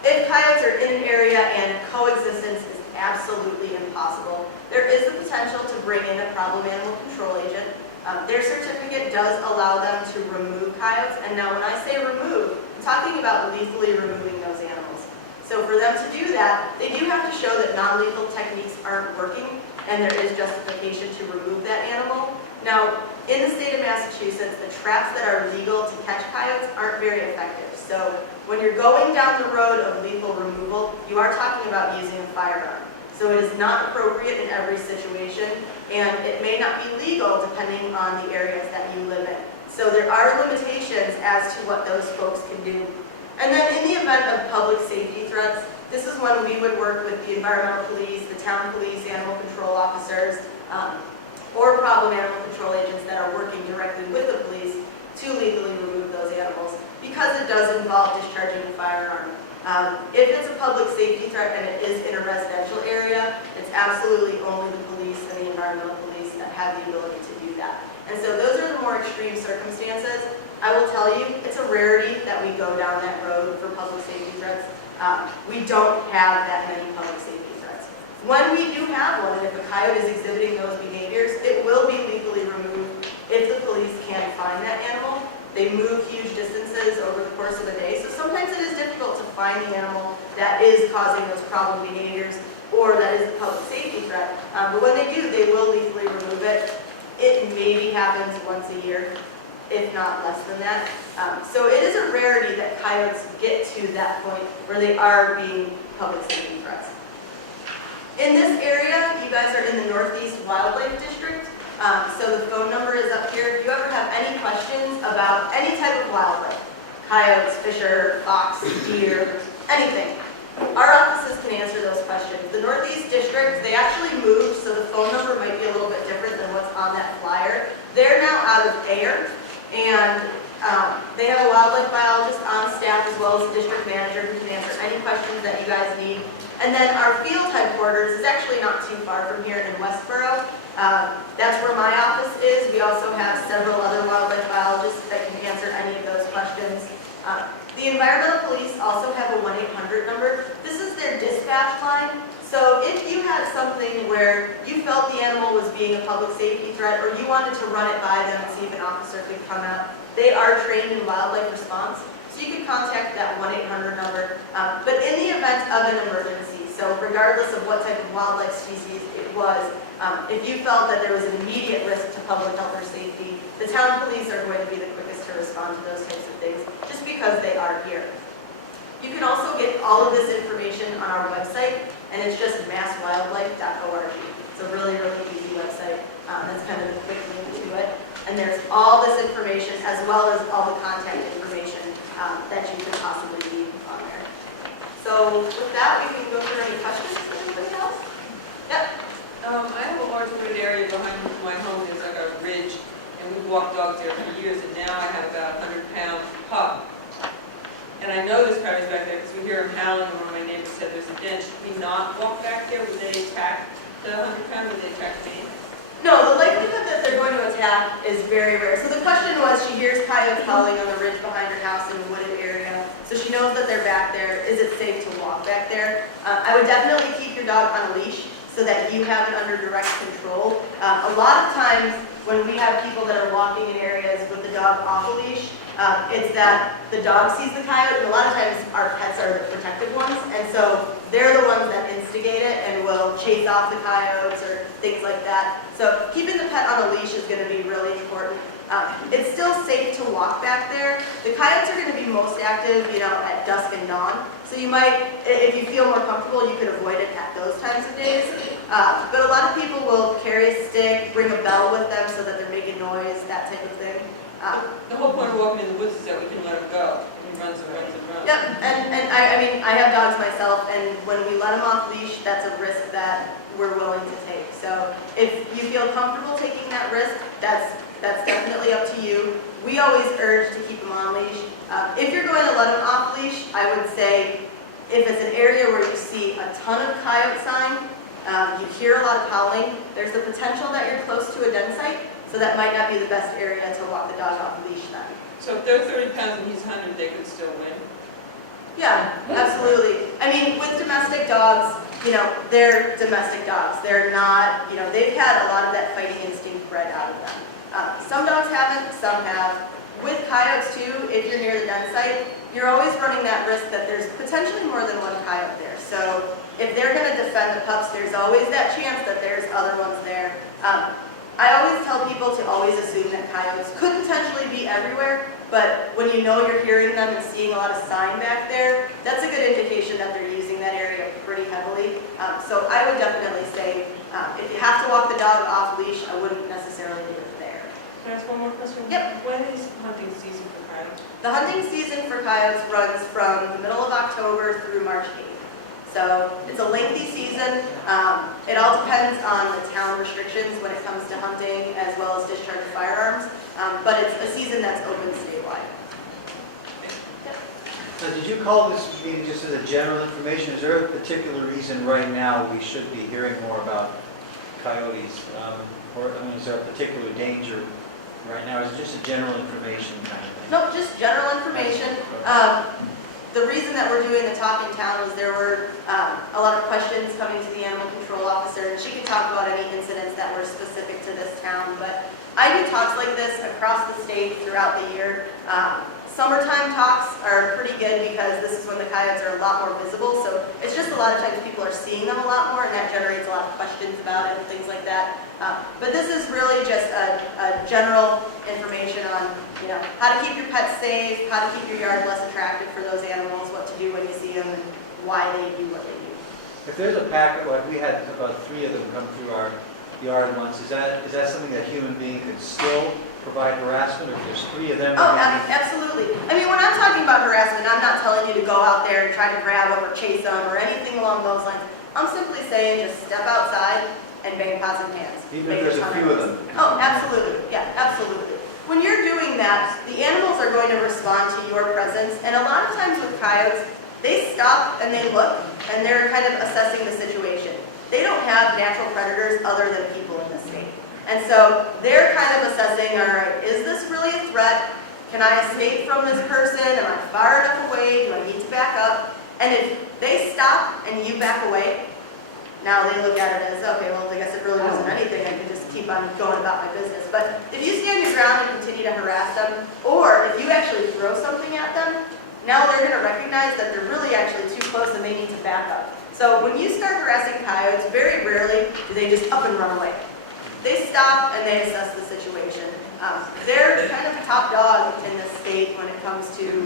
If coyotes are in an area and coexistence is absolutely impossible, there is the potential to bring in a problem animal control agent. Their certificate does allow them to remove coyotes, and now when I say remove, I'm talking about lethally removing those animals. So for them to do that, they do have to show that non-lethal techniques aren't working, and there is justification to remove that animal. Now, in the state of Massachusetts, the traps that are legal to catch coyotes aren't very effective. So when you're going down the road of lethal removal, you are talking about using a firearm. So it is not appropriate in every situation, and it may not be legal depending on the areas that you live in. So there are limitations as to what those folks can do. And then in the event of public safety threats, this is when we would work with the environmental police, the town police, animal control officers, or problem animal control agents that are working directly with the police to legally remove those animals, because it does involve discharging a firearm. If it's a public safety threat and it is in a residential area, it's absolutely only the police and the environmental police that have the ability to do that. And so those are the more extreme circumstances. I will tell you, it's a rarity that we go down that road for public safety threats. We don't have that many public safety threats. When we do have one, and if a coyote is exhibiting those behaviors, it will be legally removed if the police can find that animal. They move huge distances over the course of a day, so sometimes it is difficult to find the animal that is causing those problem behaviors or that is a public safety threat. But when they do, they will legally remove it. It maybe happens once a year, if not less than that. So it is a rarity that coyotes get to that point where they are being public safety threats. In this area, you guys are in the Northeast Wildlife District. So the phone number is up here. If you ever have any questions about any type of wildlife, coyotes, fisher, fox, deer, anything, our offices can answer those questions. The Northeast District, they actually moved, so the phone number might be a little bit different than what's on that flyer. They're now out of Ayer, and they have a wildlife biologist on staff as well as a district manager who can answer any questions that you guys need. And then our field headquarters is actually not too far from here in Westboro. That's where my office is. We also have several other wildlife biologists that can answer any of those questions. The environmental police also have a 1-800 number. This is their dispatch line. So if you had something where you felt the animal was being a public safety threat or you wanted to run it by them and see if an officer could come out, they are trained in wildlife response. So you can contact that 1-800 number. But in the event of an emergency, so regardless of what type of wildlife species it was, if you felt that there was an immediate risk to public health or safety, the town police are going to be the quickest to respond to those types of things, just because they are here. You can also get all of this information on our website, and it's just masswildlife.org. It's a really, really easy website. That's kind of the quick link to it. And there's all this information, as well as all the contact information that you could possibly need on there. So with that, we can go through any questions for anybody else? Yep. I have a large wooded area behind my home. There's like a ridge, and we've walked dogs there for years, and now I have about a 100-pound pup. And I know there's coyotes back there because we hear them howling, and one of my neighbors said there's a den. Should we not walk back there? Would they attack the 100-pound? Would they attack me? No, the likelihood that they're going to attack is very rare. So the question was, she hears coyotes howling on the ridge behind her house in a wooded area, so she knows that they're back there. Is it safe to walk back there? I would definitely keep your dog on a leash so that you have it under direct control. A lot of times when we have people that are walking in areas with the dog off a leash, it's that the dog sees the coyote, and a lot of times our pets are the protected ones, and so they're the ones that instigate it and will chase off the coyotes or things like that. So keeping the pet on a leash is going to be really important. It's still safe to walk back there. The coyotes are going to be most active, at dusk and dawn. So you might, if you feel more comfortable, you could avoid it at those times of days. But a lot of people will carry a stick, bring a bell with them so that they're making noise, that that type of thing. The whole point of walking in the woods is that we can let him go, and he runs and runs and runs. Yep, and I mean, I have dogs myself, and when we let them off leash, that's a risk that we're willing to take. So if you feel comfortable taking that risk, that's definitely up to you. We always urge to keep them on leash. If you're going to let them off leash, I would say if it's an area where you see a ton of coyote sign, you hear a lot of howling, there's the potential that you're close to a den site, so that might not be the best area to walk the dog off leash then. So if they're 30 pounds and he's 100, they could still win? Yeah, absolutely. I mean, with domestic dogs, they're domestic dogs. They're not, they've had a lot of that fighting instinct bred out of them. Some dogs haven't, some have. With coyotes too, if you're near the den site, you're always running that risk that there's potentially more than one coyote there. So if they're going to defend the pups, there's always that chance that there's other ones there. I always tell people to always assume that coyotes could potentially be everywhere, but when you know you're hearing them and seeing a lot of sign back there, that's a good indication that they're using that area pretty heavily. So I would definitely say if you have to walk the dog off leash, I wouldn't necessarily do it there. Can I ask one more question? Yep. When is hunting season for coyotes? The hunting season for coyotes runs from the middle of October through March 8th. So it's a lengthy season. It all depends on the town restrictions when it comes to hunting as well as discharge of firearms. But it's a season that's open statewide. So did you call this meeting just as a general information? Is there a particular reason right now we should be hearing more about coyotes? Is there a particular danger right now? Is it just a general information kind of thing? Nope, just general information. The reason that we're doing the talk in town was there were a lot of questions coming to the animal control officer, and she could talk about any incidents that were specific to this town. But I do talks like this across the state throughout the year. Summertime talks are pretty good because this is when the coyotes are a lot more visible. So it's just a lot of times people are seeing them a lot more, and that generates a lot of questions about it and things like that. But this is really just a general information on how to keep your pets safe, how to keep your yard less attractive for those animals, what to do when you see them, and why they do what they do. If there's a pack, like we had about 3 of them come through our yard once, is that something that a human being could still provide harassment, or if there's 3 of them? Oh, absolutely. I mean, when I'm talking about harassment, I'm not telling you to go out there and try to grab them or chase them or anything along those lines. I'm simply saying just step outside and bang pots and pans. Even if there's a few of them? Oh, absolutely. Yeah, absolutely. When you're doing that, the animals are going to respond to your presence, and a lot of times with coyotes, they stop and they look, and they're kind of assessing the situation. They don't have natural predators other than people in this state. And so they're kind of assessing, all right, is this really a threat? Can I escape from this person? Am I far enough away? Do I need to back up? And if they stop and you back away, now they look at it as, okay, well, I guess it really wasn't anything. I can just keep on going about my business. But if you stand your ground and continue to harass them, or if you actually throw something at them, now they're going to recognize that they're really actually too close and they need to back up. So when you start harassing coyotes, very rarely do they just up and run away. They stop and they assess the situation. They're kind of top dog in this state when it comes to,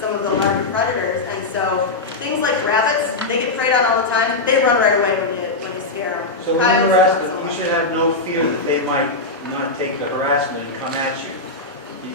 some of the larger predators. And so things like rabbits, they get preyed on all the time. They run right away when you scare them. So when you harass them, you should have no fear that they might not take the harassment and come at you.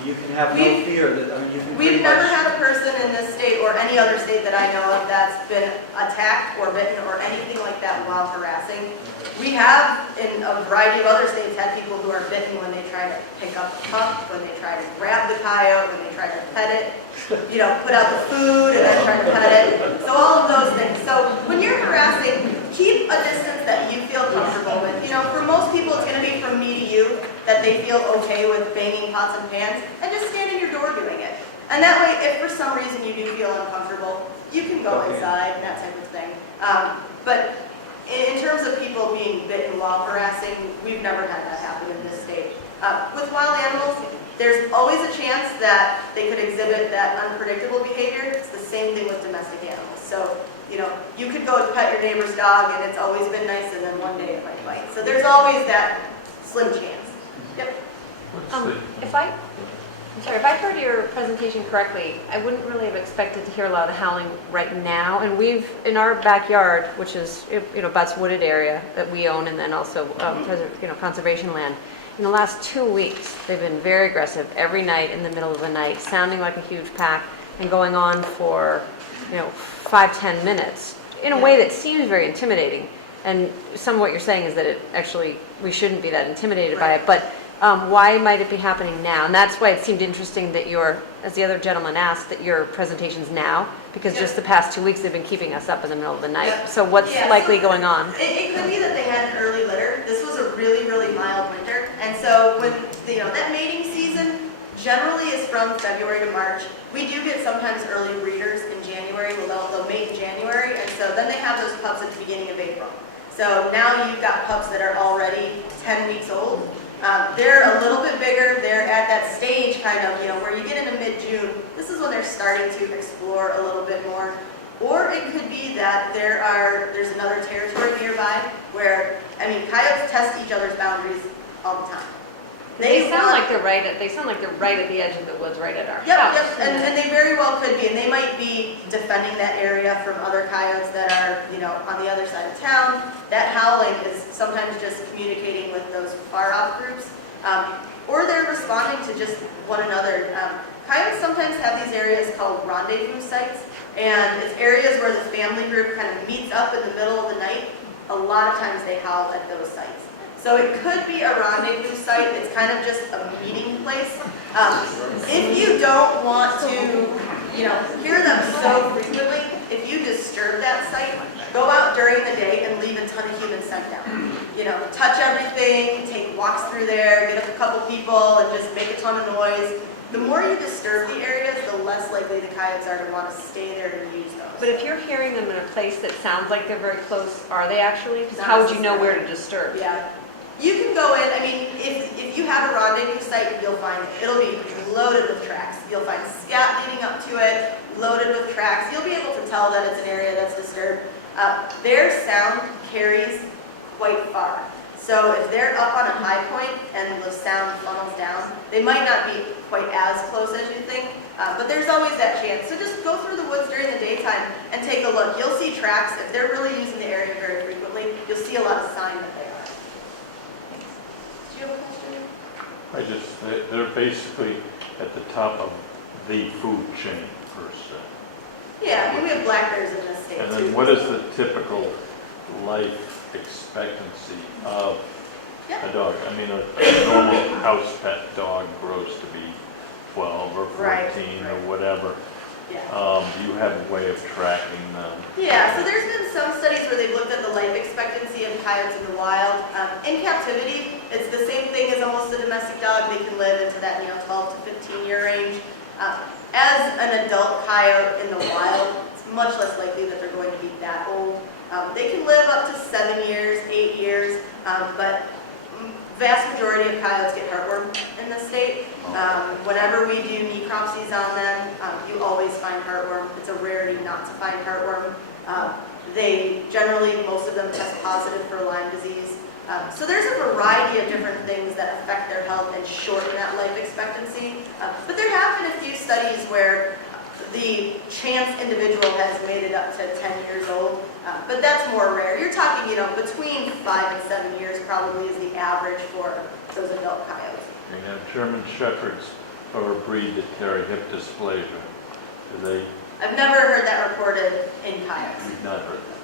You can have no fear that, you can We've never had a person in this state or any other state that I know of that's been attacked or bitten or anything like that while harassing. We have, in a variety of other states, had people who are bitten when they try to pick up the pup, when they try to grab the coyote, when they try to pet it, put out the food and then try to pet it. So all of those things. So when you're harassing, keep a distance that you feel comfortable with. For most people, it's going to be from me to you that they feel okay with banging pots and pans, and just stand in your door doing it. And that way, if for some reason you do feel uncomfortable, you can go inside and that type of thing. But in terms of people being bitten while harassing, we've never had that happen in this state. With wild animals, there's always a chance that they could exhibit that unpredictable behavior. It's the same thing with domestic animals. So, you could go and pet your neighbor's dog and it's always been nice, and then one day it might bite. So there's always that slim chance. Yep. If I I'm sorry, if I heard your presentation correctly, I wouldn't really have expected to hear a lot of howling right now. And we've, in our backyard, which is, butts wooded area that we own, and then also, conservation land, in the last 2 weeks, they've been very aggressive every night in the middle of the night, sounding like a huge pack and going on for, 5-10 minutes in a way that seems very intimidating. And some of what you're saying is that we shouldn't be that intimidated by it. But why might it be happening now? And that's why it seemed interesting that as the other gentleman asked, that your presentation's now, because just the past 2 weeks they've been keeping us up in the middle of the night. Yep. So what's likely going on? It could be that they had an early litter. This was a really, really mild winter. And so when, that mating season generally is from February to March. We do get sometimes early breeders in January. They'll mate in January. And so then they have those pups at the beginning of April. So now you've got pups that are already 10 weeks old. They're a little bit bigger. They're at that stage kind of, where you get into mid-June. This is when they're starting to explore a little bit more. Or it could be that there's another territory nearby where, coyotes test each other's boundaries all the time. They sound like they're right at the edge of the woods, right at our Yep, house. and they very well could be, and they might be defending that area from other coyotes that are, on the other side of town. That howling is sometimes just communicating with those far-off groups, or they're responding to just one another. Coyotes sometimes have these areas called rendezvous sites, and it's areas where the family group kind of meets up in the middle of the night. A lot of times they howl at those sites. So it could be a rendezvous site. It's kind of just a meeting place. If you don't want to, hear them so frequently, if you disturb that site, go out during the day and leave a ton of human scent down. Touch everything, take walks through there, get up a couple people, and just make a ton of noise. The more you disturb the areas, the less likely the coyotes are to want to stay there and use those. But if you're hearing them in a place that sounds like they're very close, are they actually? Because Not how would you know where necessarily. to disturb? Yeah. You can go in, if you have a rendezvous site, you'll find it. It'll be loaded with tracks. You'll find scat leading up to it, loaded with tracks. You'll be able to tell that it's an area that's disturbed. Their sound carries quite far. So if they're up on a high point and the sound funnels down, they might not be quite as close as you think, but there's always that chance. So just go through the woods during the daytime and take a look. You'll see tracks. If they're really using the area very frequently, you'll see a lot of sign that they are. Do you have a question? They're basically at the top of the food chain, per se. Yeah, we have black bears in this state too. And then what is the typical life expectancy of a dog? A normal house pet dog grows to be 12 or 14 Right. or whatever. Yeah. Do you have a way of tracking them? Yeah, so there's been some studies where they've looked at the life expectancy of coyotes in the wild. In captivity, it's the same thing as almost a domestic dog. They can live into that 12 to 15 year range. As an adult coyote in the wild, it's much less likely that they're going to be that old. They can live up to 7 years, 8 years, but vast majority of coyotes get heartworm in the state. Whenever we do necropsies on them, you always find heartworm. It's a rarity not to find heartworm. They generally, most of them test positive for Lyme disease. So there's a variety of different things that affect their health and shorten that life expectancy. But there have been a few studies where the chance individual has made it up to 10 years old, but that's more rare. You're talking, between 5 and 7 years probably is the average for those adult coyotes. You have German Shepherds or a breed that carry hip dysplasia. Do they? I've never heard that reported in coyotes. You've not heard that.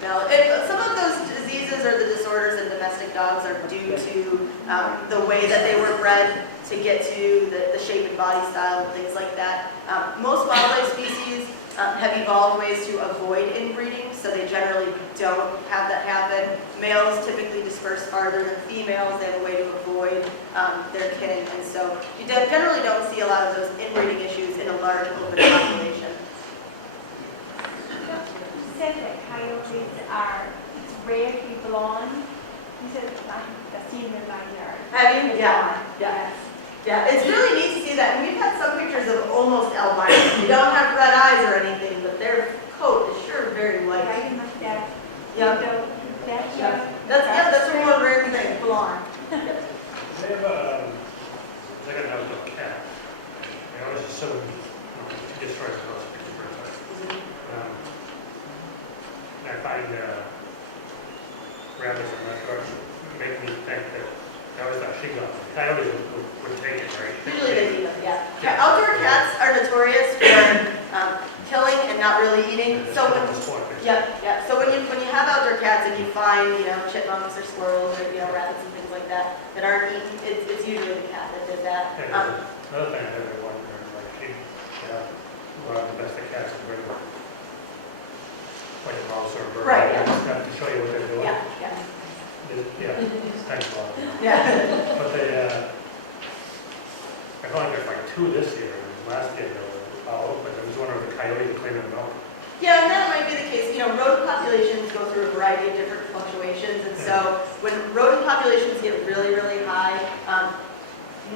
No, some of those diseases or the disorders in domestic dogs are due to the way that they were bred to get to the shape and body style and things like that. Most wildlife species have evolved ways to avoid inbreeding, so they generally don't have that happen. Males typically disperse farther than females. They have a way to avoid their kin, and so you generally don't see a lot of those inbreeding issues in a large open population. You said that coyotes it's rare to be blonde. You said I've seen them in my yard. Have you? They're Yeah. blonde. Yeah. Yeah, it's really neat to see that. And we've had some pictures of almost albino. They don't have red eyes or anything, but their coat is sure very white. Right in my dad. Yeah. That's a more rare thing. Blonde. They have a, they're gonna have a cat. sheepdog. Coyotes would take it, right? Usually they eat them, yeah. Outdoor cats are notorious for killing and not really eating. So when, yeah. So when you have outdoor cats and you find, chipmunks or squirrels or, rabbits and things like that aren't eaten, it's usually the cat that did that. Another thing I heard, I wonder, like sheep, one of the domestic cats is very, like a mouse or a bird. Right, yeah. To show you what they're doing. Yeah. Thanks a lot. Yeah. But I only got like 2 this year, and last year there were but I was wondering if the coyote was cleaning them out. Yeah, and that might be the case. Rodent populations go through a variety of different fluctuations, and so when rodent populations get really, really high,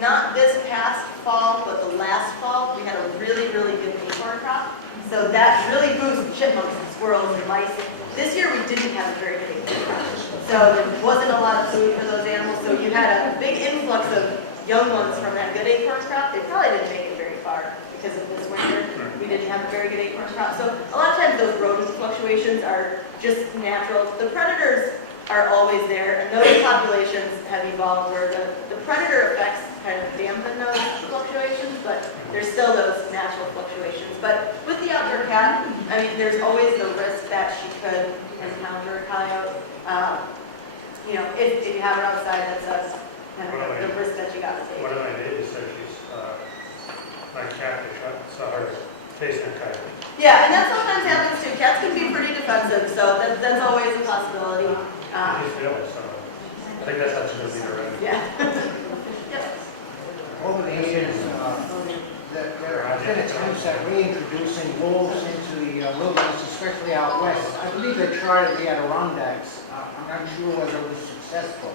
not this past fall, but the last fall, we had a really, really good acorn crop. So that really boosted chipmunks and squirrels and mice. This year we didn't have a very good acorn crop. So there wasn't a lot of food for those animals, so you had a big influx of young ones from that good acorn crop. They probably didn't make it very far because of this winter. We didn't have a very good acorn crop. So a lot of times those rodent fluctuations are just natural. The predators are always there, and those populations have evolved where the predator effects kind of dampen those fluctuations, but there's still those natural fluctuations. But with the outdoor cat, there's always the risk that she could encounter a coyote. If you have her outside, that's kind of the risk that you got to take. One of my neighbors said my cat saw her facing a coyote. Yeah, and that sometimes happens too. Cats can be pretty defensive, so that's always a possibility. She's feeling so. I think that's how she's going to be around. Yeah. Yep. Over the years, there have been attempts at reintroducing wolves into the wilderness, especially out west. I believe they tried the Adirondacks. I'm not sure whether it was successful.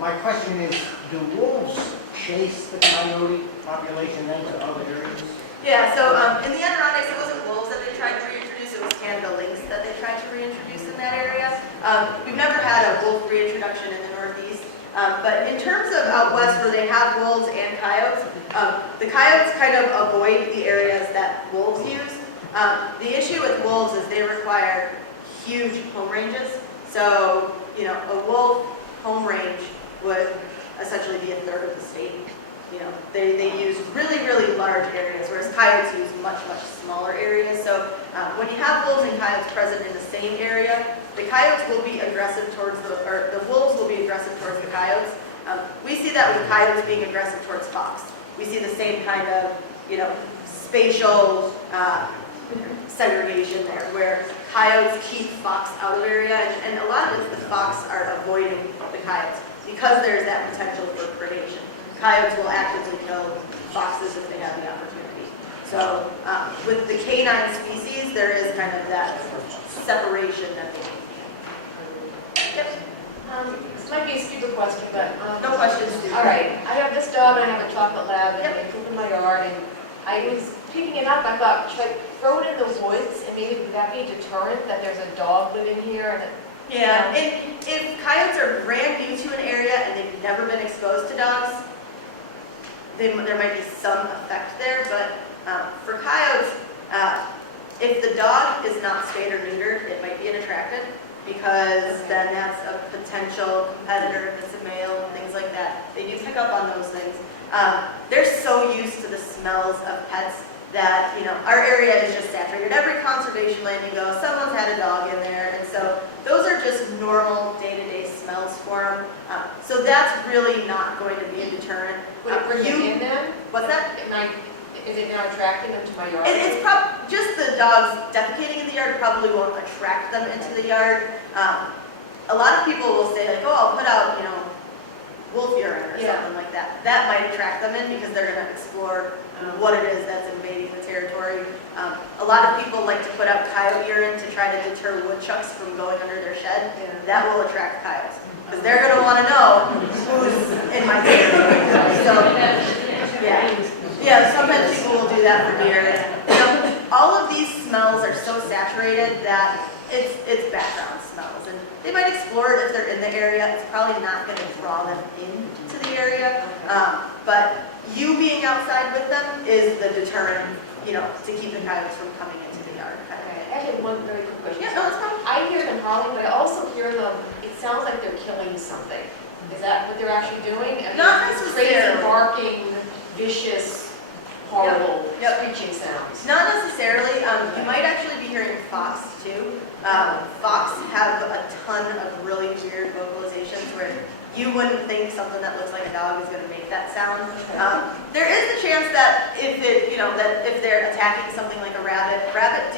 My question is, do wolves chase the coyote population into other areas? Yeah, so in the Adirondacks, it wasn't wolves that they tried to reintroduce, it was Canada lynx that they tried to reintroduce in that area. We've never had a wolf reintroduction in the Northeast. But in terms of out west where they have wolves and coyotes, the coyotes kind of avoid the areas that wolves use. The issue with wolves is they require huge home ranges. So, a wolf home range would essentially be a third of the state. They use really, really large areas, whereas coyotes use much, much smaller areas. So when you have wolves and coyotes present in the same area, the coyotes will be aggressive towards the wolves will be aggressive towards the coyotes. We see that with coyotes being aggressive towards fox. We see the same kind of, spatial segregation there, where coyotes keep fox out of area, and a lot of it is the fox are avoiding the coyotes because there's that potential for predation. Coyotes will actively kill foxes if they have the opportunity. So with the canine species, there is kind of that separation that they need. Yep. This might be a stupid question, but... No questions. All right. I have this dog and I have a chocolate lab and they poop in my yard, and I was picking it up. I thought, should I throw it in the woods, and maybe would that be a deterrent that there's a dog living here? And yeah, if coyotes are brand new to an area and they've never been exposed to dogs, there might be some effect there, but for coyotes, if the dog is not spayed or neutered, it might be an attractant, because then that's a potential competitor if it's a male and things like that. They do pick up on those things. They're so used to the smells of pets that, our area is just saturated. Every conservation land you go, someone's had a dog in there, and so those are just normal day-to-day smells for them. So that's really not going to be a deterrent. would it bring them in then? What's that? Is it not attracting them to my yard? It's just the dogs defecating in the yard probably won't attract them into the yard. A lot of people will say, like, oh, I'll put out, wolf urine or something like that. That might attract them in because they're going to explore what it is that's invading the territory. A lot of people like to put out coyote urine to try to deter woodchucks from going under their shed. That will attract coyotes because they're going to want to know who's in my territory. So, yeah, sometimes people will do that for deer. All of these smells are so saturated that it's background smells, and they might explore it if they're in the area. It's probably not going to draw them into the area, but you being outside with them is the deterrent, to keep the coyotes from coming into the yard. Okay, I had one very quick question. Yeah, no, it's fine. I hear them howling, but I also hear them, it sounds like they're killing something. Is that what they're actually doing? I mean, Not it's necessarily. Crazy barking, vicious, horrible, Yep. screeching sounds. Not necessarily. You might actually be hearing fox too. Fox have a ton of really weird vocalizations where you wouldn't think something that looks like a dog is going to make that sound. There is the chance that if they're attacking something like a rabbit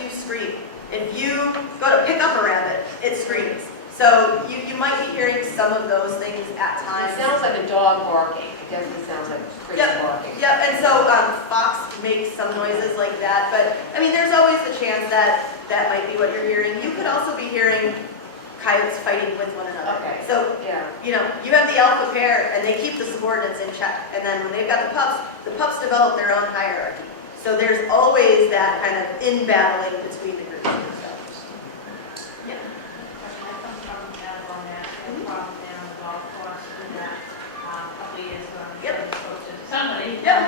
do scream. If you go to pick up a rabbit, it screams. So you might be hearing some of those things at times. It sounds like a dog barking. It definitely sounds like crazy barking. Yep, and so fox makes some noises like that, but I mean, there's always the chance that that might be what you're hearing. You could also be hearing coyotes fighting with one another. Okay. So, Yeah. you have the alpha pair, and they keep the subordinates in check, and then when they've got the pups develop their own hierarchy. So there's always that kind of in-battling between the groups. Yeah. I come from down on that, and from down the golf course with that, a couple of years ago. I'm Yep. sure spoke to somebody. Yep.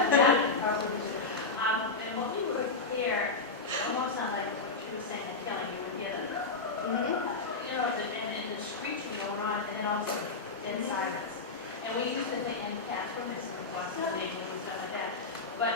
And what we would hear, almost sounded like what you were saying, that killing, you would hear the, and the screeching going on, and then also dead silence. And we used to think, and cats were missing, of course, and stuff like that. But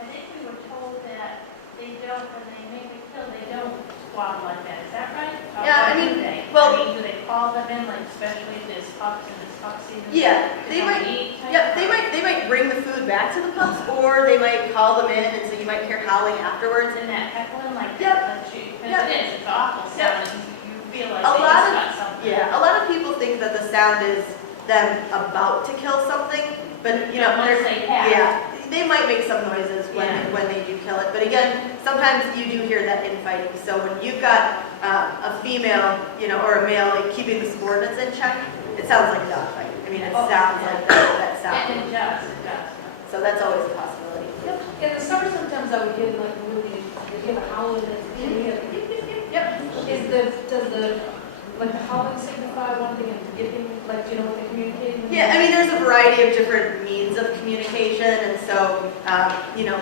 I think we were told that they don't, when they make a kill, they don't squabble like that. Is that right? Or Yeah, I do mean, they? well- I mean, do they call them in, like, especially if there's pups and there's pup season? Yeah, They might. Yep, they might bring the food back to the pups, or they might call them in, and so you might hear howling afterwards. In that heckling, like, Yep. that you, because Yep. it is, it's awful Yep. sound, you feel like A they lot just of- got something. Yeah, a lot of people think that the sound is them about to kill something, but Once there's, they have. yeah, they might make some noises when Yeah. when they do kill it. But again, sometimes you do hear that infighting. So when you've got a female, or a male keeping the subordinates in check, it sounds like a dog fight. I mean, it Oh, sounds yeah. like that sound. And it does. So that's always a possibility. Yep. In the summer, sometimes I would hear like really, you hear the howling and you hear Yep. does the howling signify one thing and yipping, what they're communicating? Yeah, I mean, there's a variety of different means of communication, and so,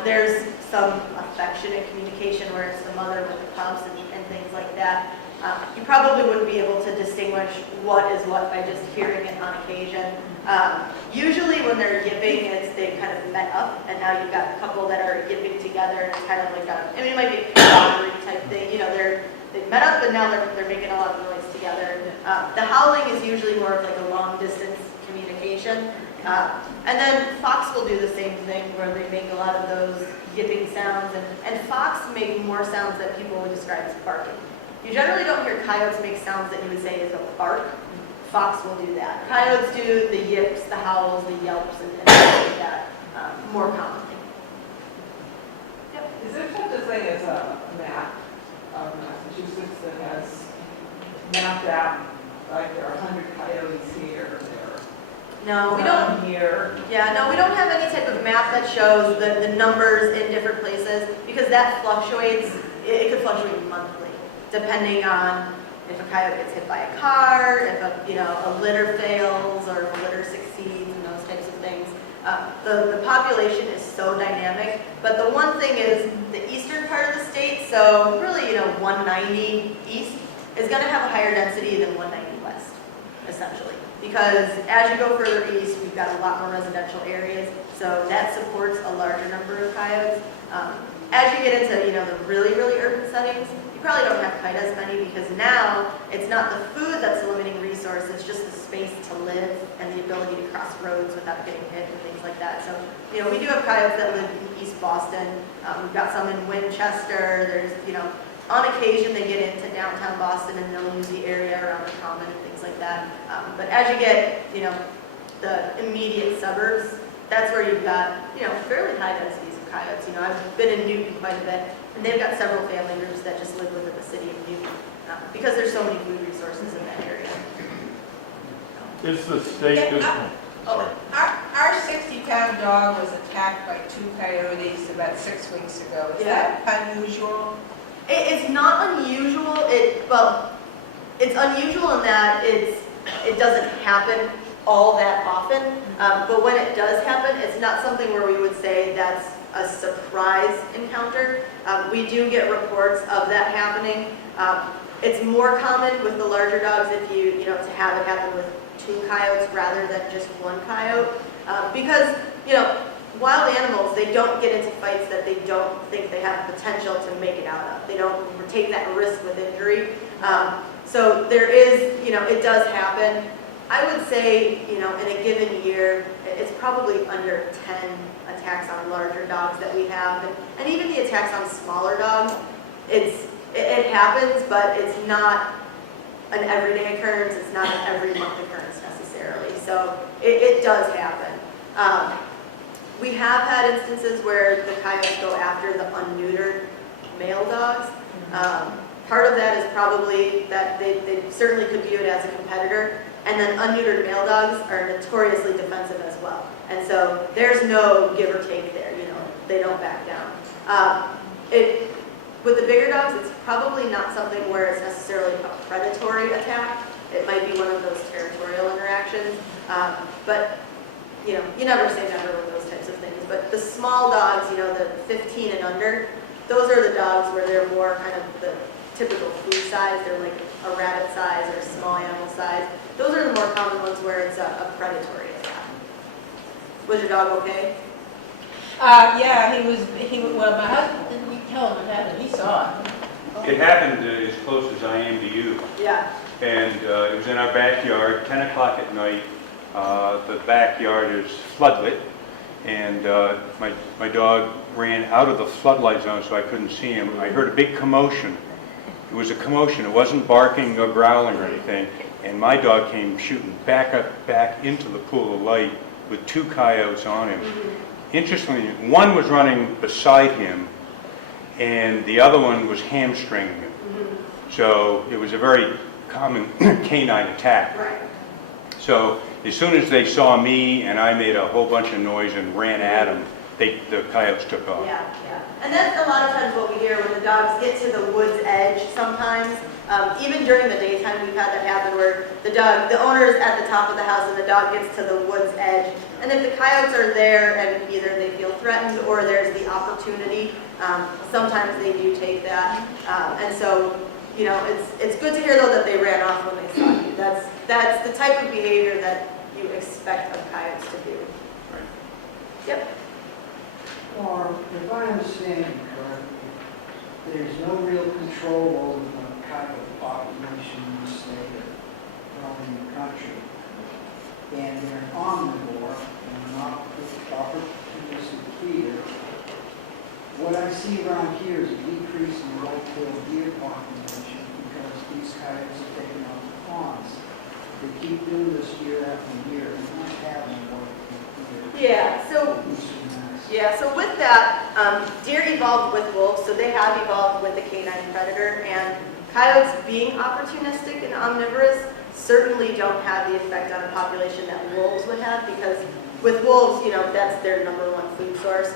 there's some affectionate communication where it's the mother with the pups and things like that. You probably wouldn't be able to distinguish what is what by just hearing it on occasion. Usually when they're yipping, they've kind of met up, and now you've got a couple that are yipping together, and it's kind of like it might be a camaraderie type thing, they've met up and now they're making a lot of noise together. The howling is usually more of like a long distance communication. And then fox will do the same thing where they make a lot of those yipping sounds, and fox make more sounds that people would describe as barking. You generally don't hear coyotes make sounds that you would say is a bark. Fox will do that. Coyotes do the yips, the howls, the yelps, and things like that more commonly. Yep. Is there such a thing as a map of Massachusetts that has mapped out, like there are 100 coyotes here, No, we there are don't. here? Yeah, no, we don't have any type of map that shows the numbers in different places because that fluctuates. It could fluctuate monthly, depending on if a coyote gets hit by a car, if a litter fails or if a litter succeeds, and those types of things. The population is so dynamic, but the one thing is the eastern part of the state, so really 190 east is going to have a higher density than 190 west, essentially. Because as you go further east, we've got a lot more residential areas, so that supports a larger number of coyotes. As you get into the really, really urban settings, you probably don't have quite as many because now it's not the food that's the limiting resource, it's just the space to live and the ability to cross roads without getting hit and things like that. So, we do have coyotes that live in East Boston. We've got some in Winchester. There's, on occasion they get into downtown Boston and they'll use the area around the common and things like that. But as you get, the immediate suburbs, that's where you've got, fairly high densities of coyotes. I've been in Newton quite a bit, and they've got several family groups that just live within the city of Newton because there's so many food resources in that area. Is the state, sorry. Our 60-pound dog was attacked by 2 coyotes about 6 weeks ago. Is that unusual? It's not unusual. It's unusual in that it doesn't happen all that often. But when it does happen, it's not something where we would say that's a surprise encounter. We do get reports of that happening. It's more common with the larger dogs if to have it happen with 2 coyotes rather than just 1 coyote. Because, you know, wild animals, they don't get into fights that they don't think they have potential to make it out of. They don't take that risk with injury. So there is, you know, it does happen. I would say, you know, in a given year, it's probably under 10 attacks on larger dogs that we have. And even the attacks on smaller dogs, it happens, but it's not an everyday occurrence. It's not an every month occurrence necessarily. So it does happen. We have had instances where the coyotes go after the unneutered male dogs. Part of that is probably that they certainly could view it as a competitor. And then unneutered male dogs are notoriously defensive as well. And so there's no give or take there, you know, they don't back down. With the bigger dogs, it's probably not something where it's necessarily a predatory attack. It might be one of those territorial interactions. But, you know, you never say never with those types of things. But the small dogs, you know, the 15 and under, those are the dogs where they're more kind of the typical food size. They're like a rabbit size or a small animal size. Those are the more common ones where it's a predatory attack. Was your dog okay? Yeah, well, my husband, didn't tell him it happened, he saw it. It happened as close as I am to you. Yeah. And it was in our backyard, 10 o'clock at night. The backyard is floodlit. And my dog ran out of the floodlight zone so I couldn't see him. I heard a big commotion. It was a commotion. It wasn't barking or growling or anything. And my dog came shooting back into the pool of light with 2 coyotes on him. Interestingly, one was running beside him, and the other one was hamstringing him. So it was a very common canine attack. Right. So as soon as they saw me and I made a whole bunch of noise and ran at them, the coyotes took off. Yeah, yeah. And that's a lot of times what we hear when the dogs get to the woods edge sometimes. Even during the daytime, we've had that happen where the owner is at the top of the house and the dog gets to the woods edge. And if the coyotes are there and either they feel threatened or there's the opportunity, sometimes they do take that. And so, you know, it's good to hear though that they ran off when they saw you. That's the type of behavior that you expect of coyotes to do. Right. Yep. Or, if I understand you correctly, there's no real control over the coyote population in the state or in the country. And they're an omnivore and not opportunistic feeder. What I see around here is a decrease in the low-kill deer population because these coyotes are taking out the fawns. They keep doing this year after year and not having what they Yeah, so with that, deer evolved with wolves, so they have evolved with the canine predator, and coyotes being opportunistic and omnivorous certainly don't have the effect on a population that wolves would have, because with wolves, you know, that's their #1 food source.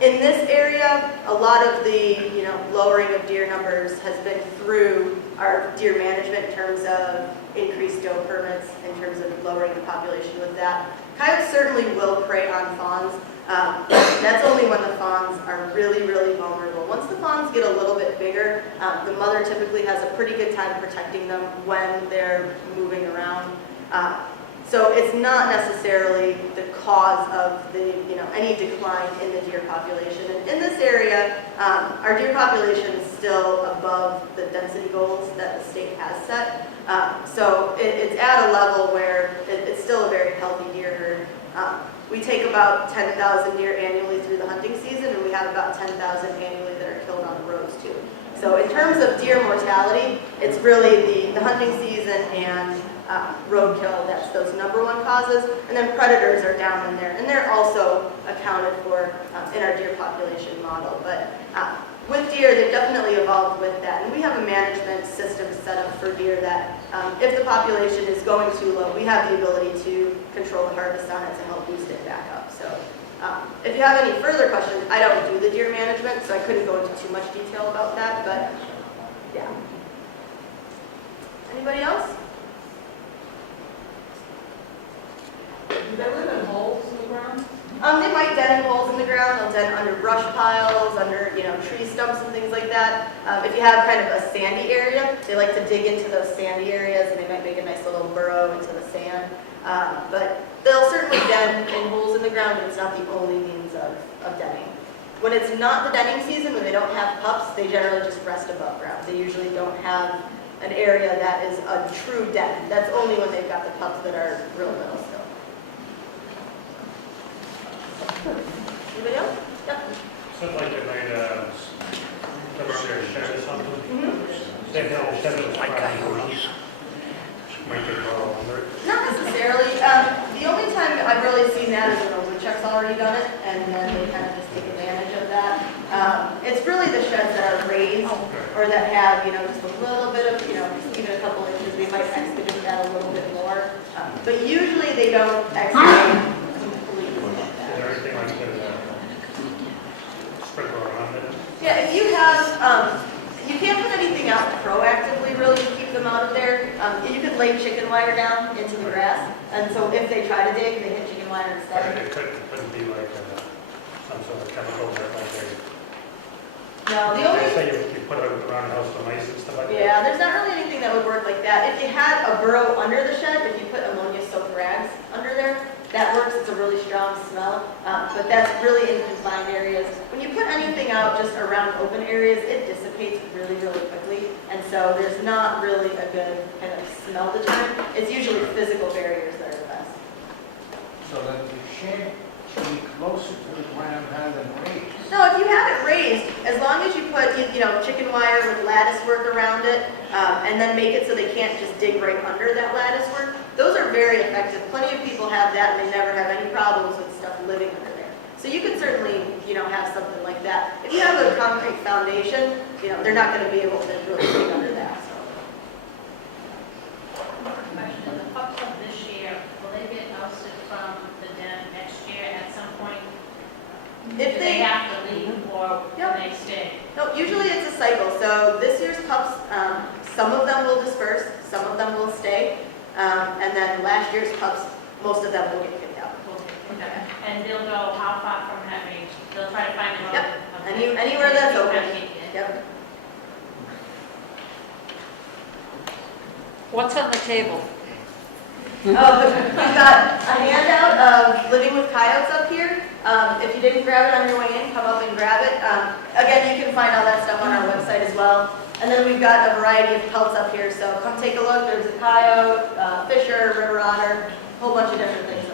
In this area, a lot of the, you know, lowering of deer numbers has been through our deer management in terms of increased doe permits, in terms of lowering the population with that. Coyotes certainly will prey on fawns. That's only when the fawns are really, really vulnerable. Once the fawns get a little bit bigger, the mother typically has a pretty good time protecting them when they're moving around. So it's not necessarily the cause of the, you know, any decline in the deer population. And in this area, our deer population is still above the density goals that the state has set. So it's at a level where it's still a very healthy deer herd. We take about 10,000 deer annually through the hunting season, and we have about 10,000 annually that are killed on the roads too. So in terms of deer mortality, it's really the hunting season and roadkill that's those #1 causes, and then predators are down in there, and they're also accounted for in our deer population model. But with deer, they've definitely evolved with that, and we have a management system set up for deer that if the population is going too low, we have the ability to control the harvest on it to help boost it back up. So if you have any further questions, I don't do the deer management, so I couldn't go into too much detail about that, but yeah. Anybody else? Do they live in holes in the ground? They might den in holes in the ground. ground, they'll den under brush piles, under, tree stumps and things like that. If you have kind of a sandy area, they like to dig into those sandy areas, and they might make a nice little burrow into the sand. But they'll certainly den in holes in the ground, but it's not the only means of denning. When it's not the denning season, when they don't have pups, they generally just rest above ground. They usually don't have an area that is a true den. That's only when they've got the pups that are real little still. Anybody else? Yep. Something like they made a temporary shed or something. They had a shed that was coyotes. Might they grow under it? Not necessarily. The only time I've really seen that is when a woodchuck's already done it, and then they kind of just take advantage of that. It's really the sheds that are raised or that have, just a little bit of, just even a couple inches. They might excavate that a little bit more. But usually they don't excavate completely like Is that. there anything like that sprinkle around it? Yeah, if you have, you can't put anything out proactively really to keep them out of there. You could lay chicken wire down into the grass, and so if they try to dig, they hit chicken wire instead. It couldn't be like some sort of chemical that like they, No, the only, say you put it around the house for mice and stuff like that? yeah, there's not really anything that would work like that. If you had a burrow under the shed, if you put ammonia-soaked rags under there, that works. It's a really strong smell, but that's really in confined areas. When you put anything out just around open areas, it dissipates really, really quickly, and so there's not really a good kind of smell deterrent. It's usually physical barriers that are the best. So that the shed should be closer to the ground rather than raised. No, if you have it raised, as long as you put, chicken wire with lattice work around it, and then make it so they can't just dig right under that lattice work, those are very effective. Plenty of people have that, and they never have any problems with stuff living under there. So you can certainly, have something like that. If you have a concrete foundation, they're not going to be able to really dig under that. So. Question, the pups of this year, will they get ousted from the den next year at some point? If Do they have to leave or Yep. can they stay? No, usually it's a cycle. So this year's pups, some of them will disperse, some of them will stay, and then last year's pups, most of them will get kicked out. Okay. And they'll go how far from that range? They'll try to find a home? Yep. Okay. Anywhere that's Keep open. trying to get in. Yep. What's on the table? We've got a handout of Living with Coyotes up here. If you didn't grab it on your way in, come up and grab it. Again, you can find all that stuff on our website as well. And then we've got a variety of pelts up here, so come take a look. There's a coyote, fisher, river otter, a whole bunch of different things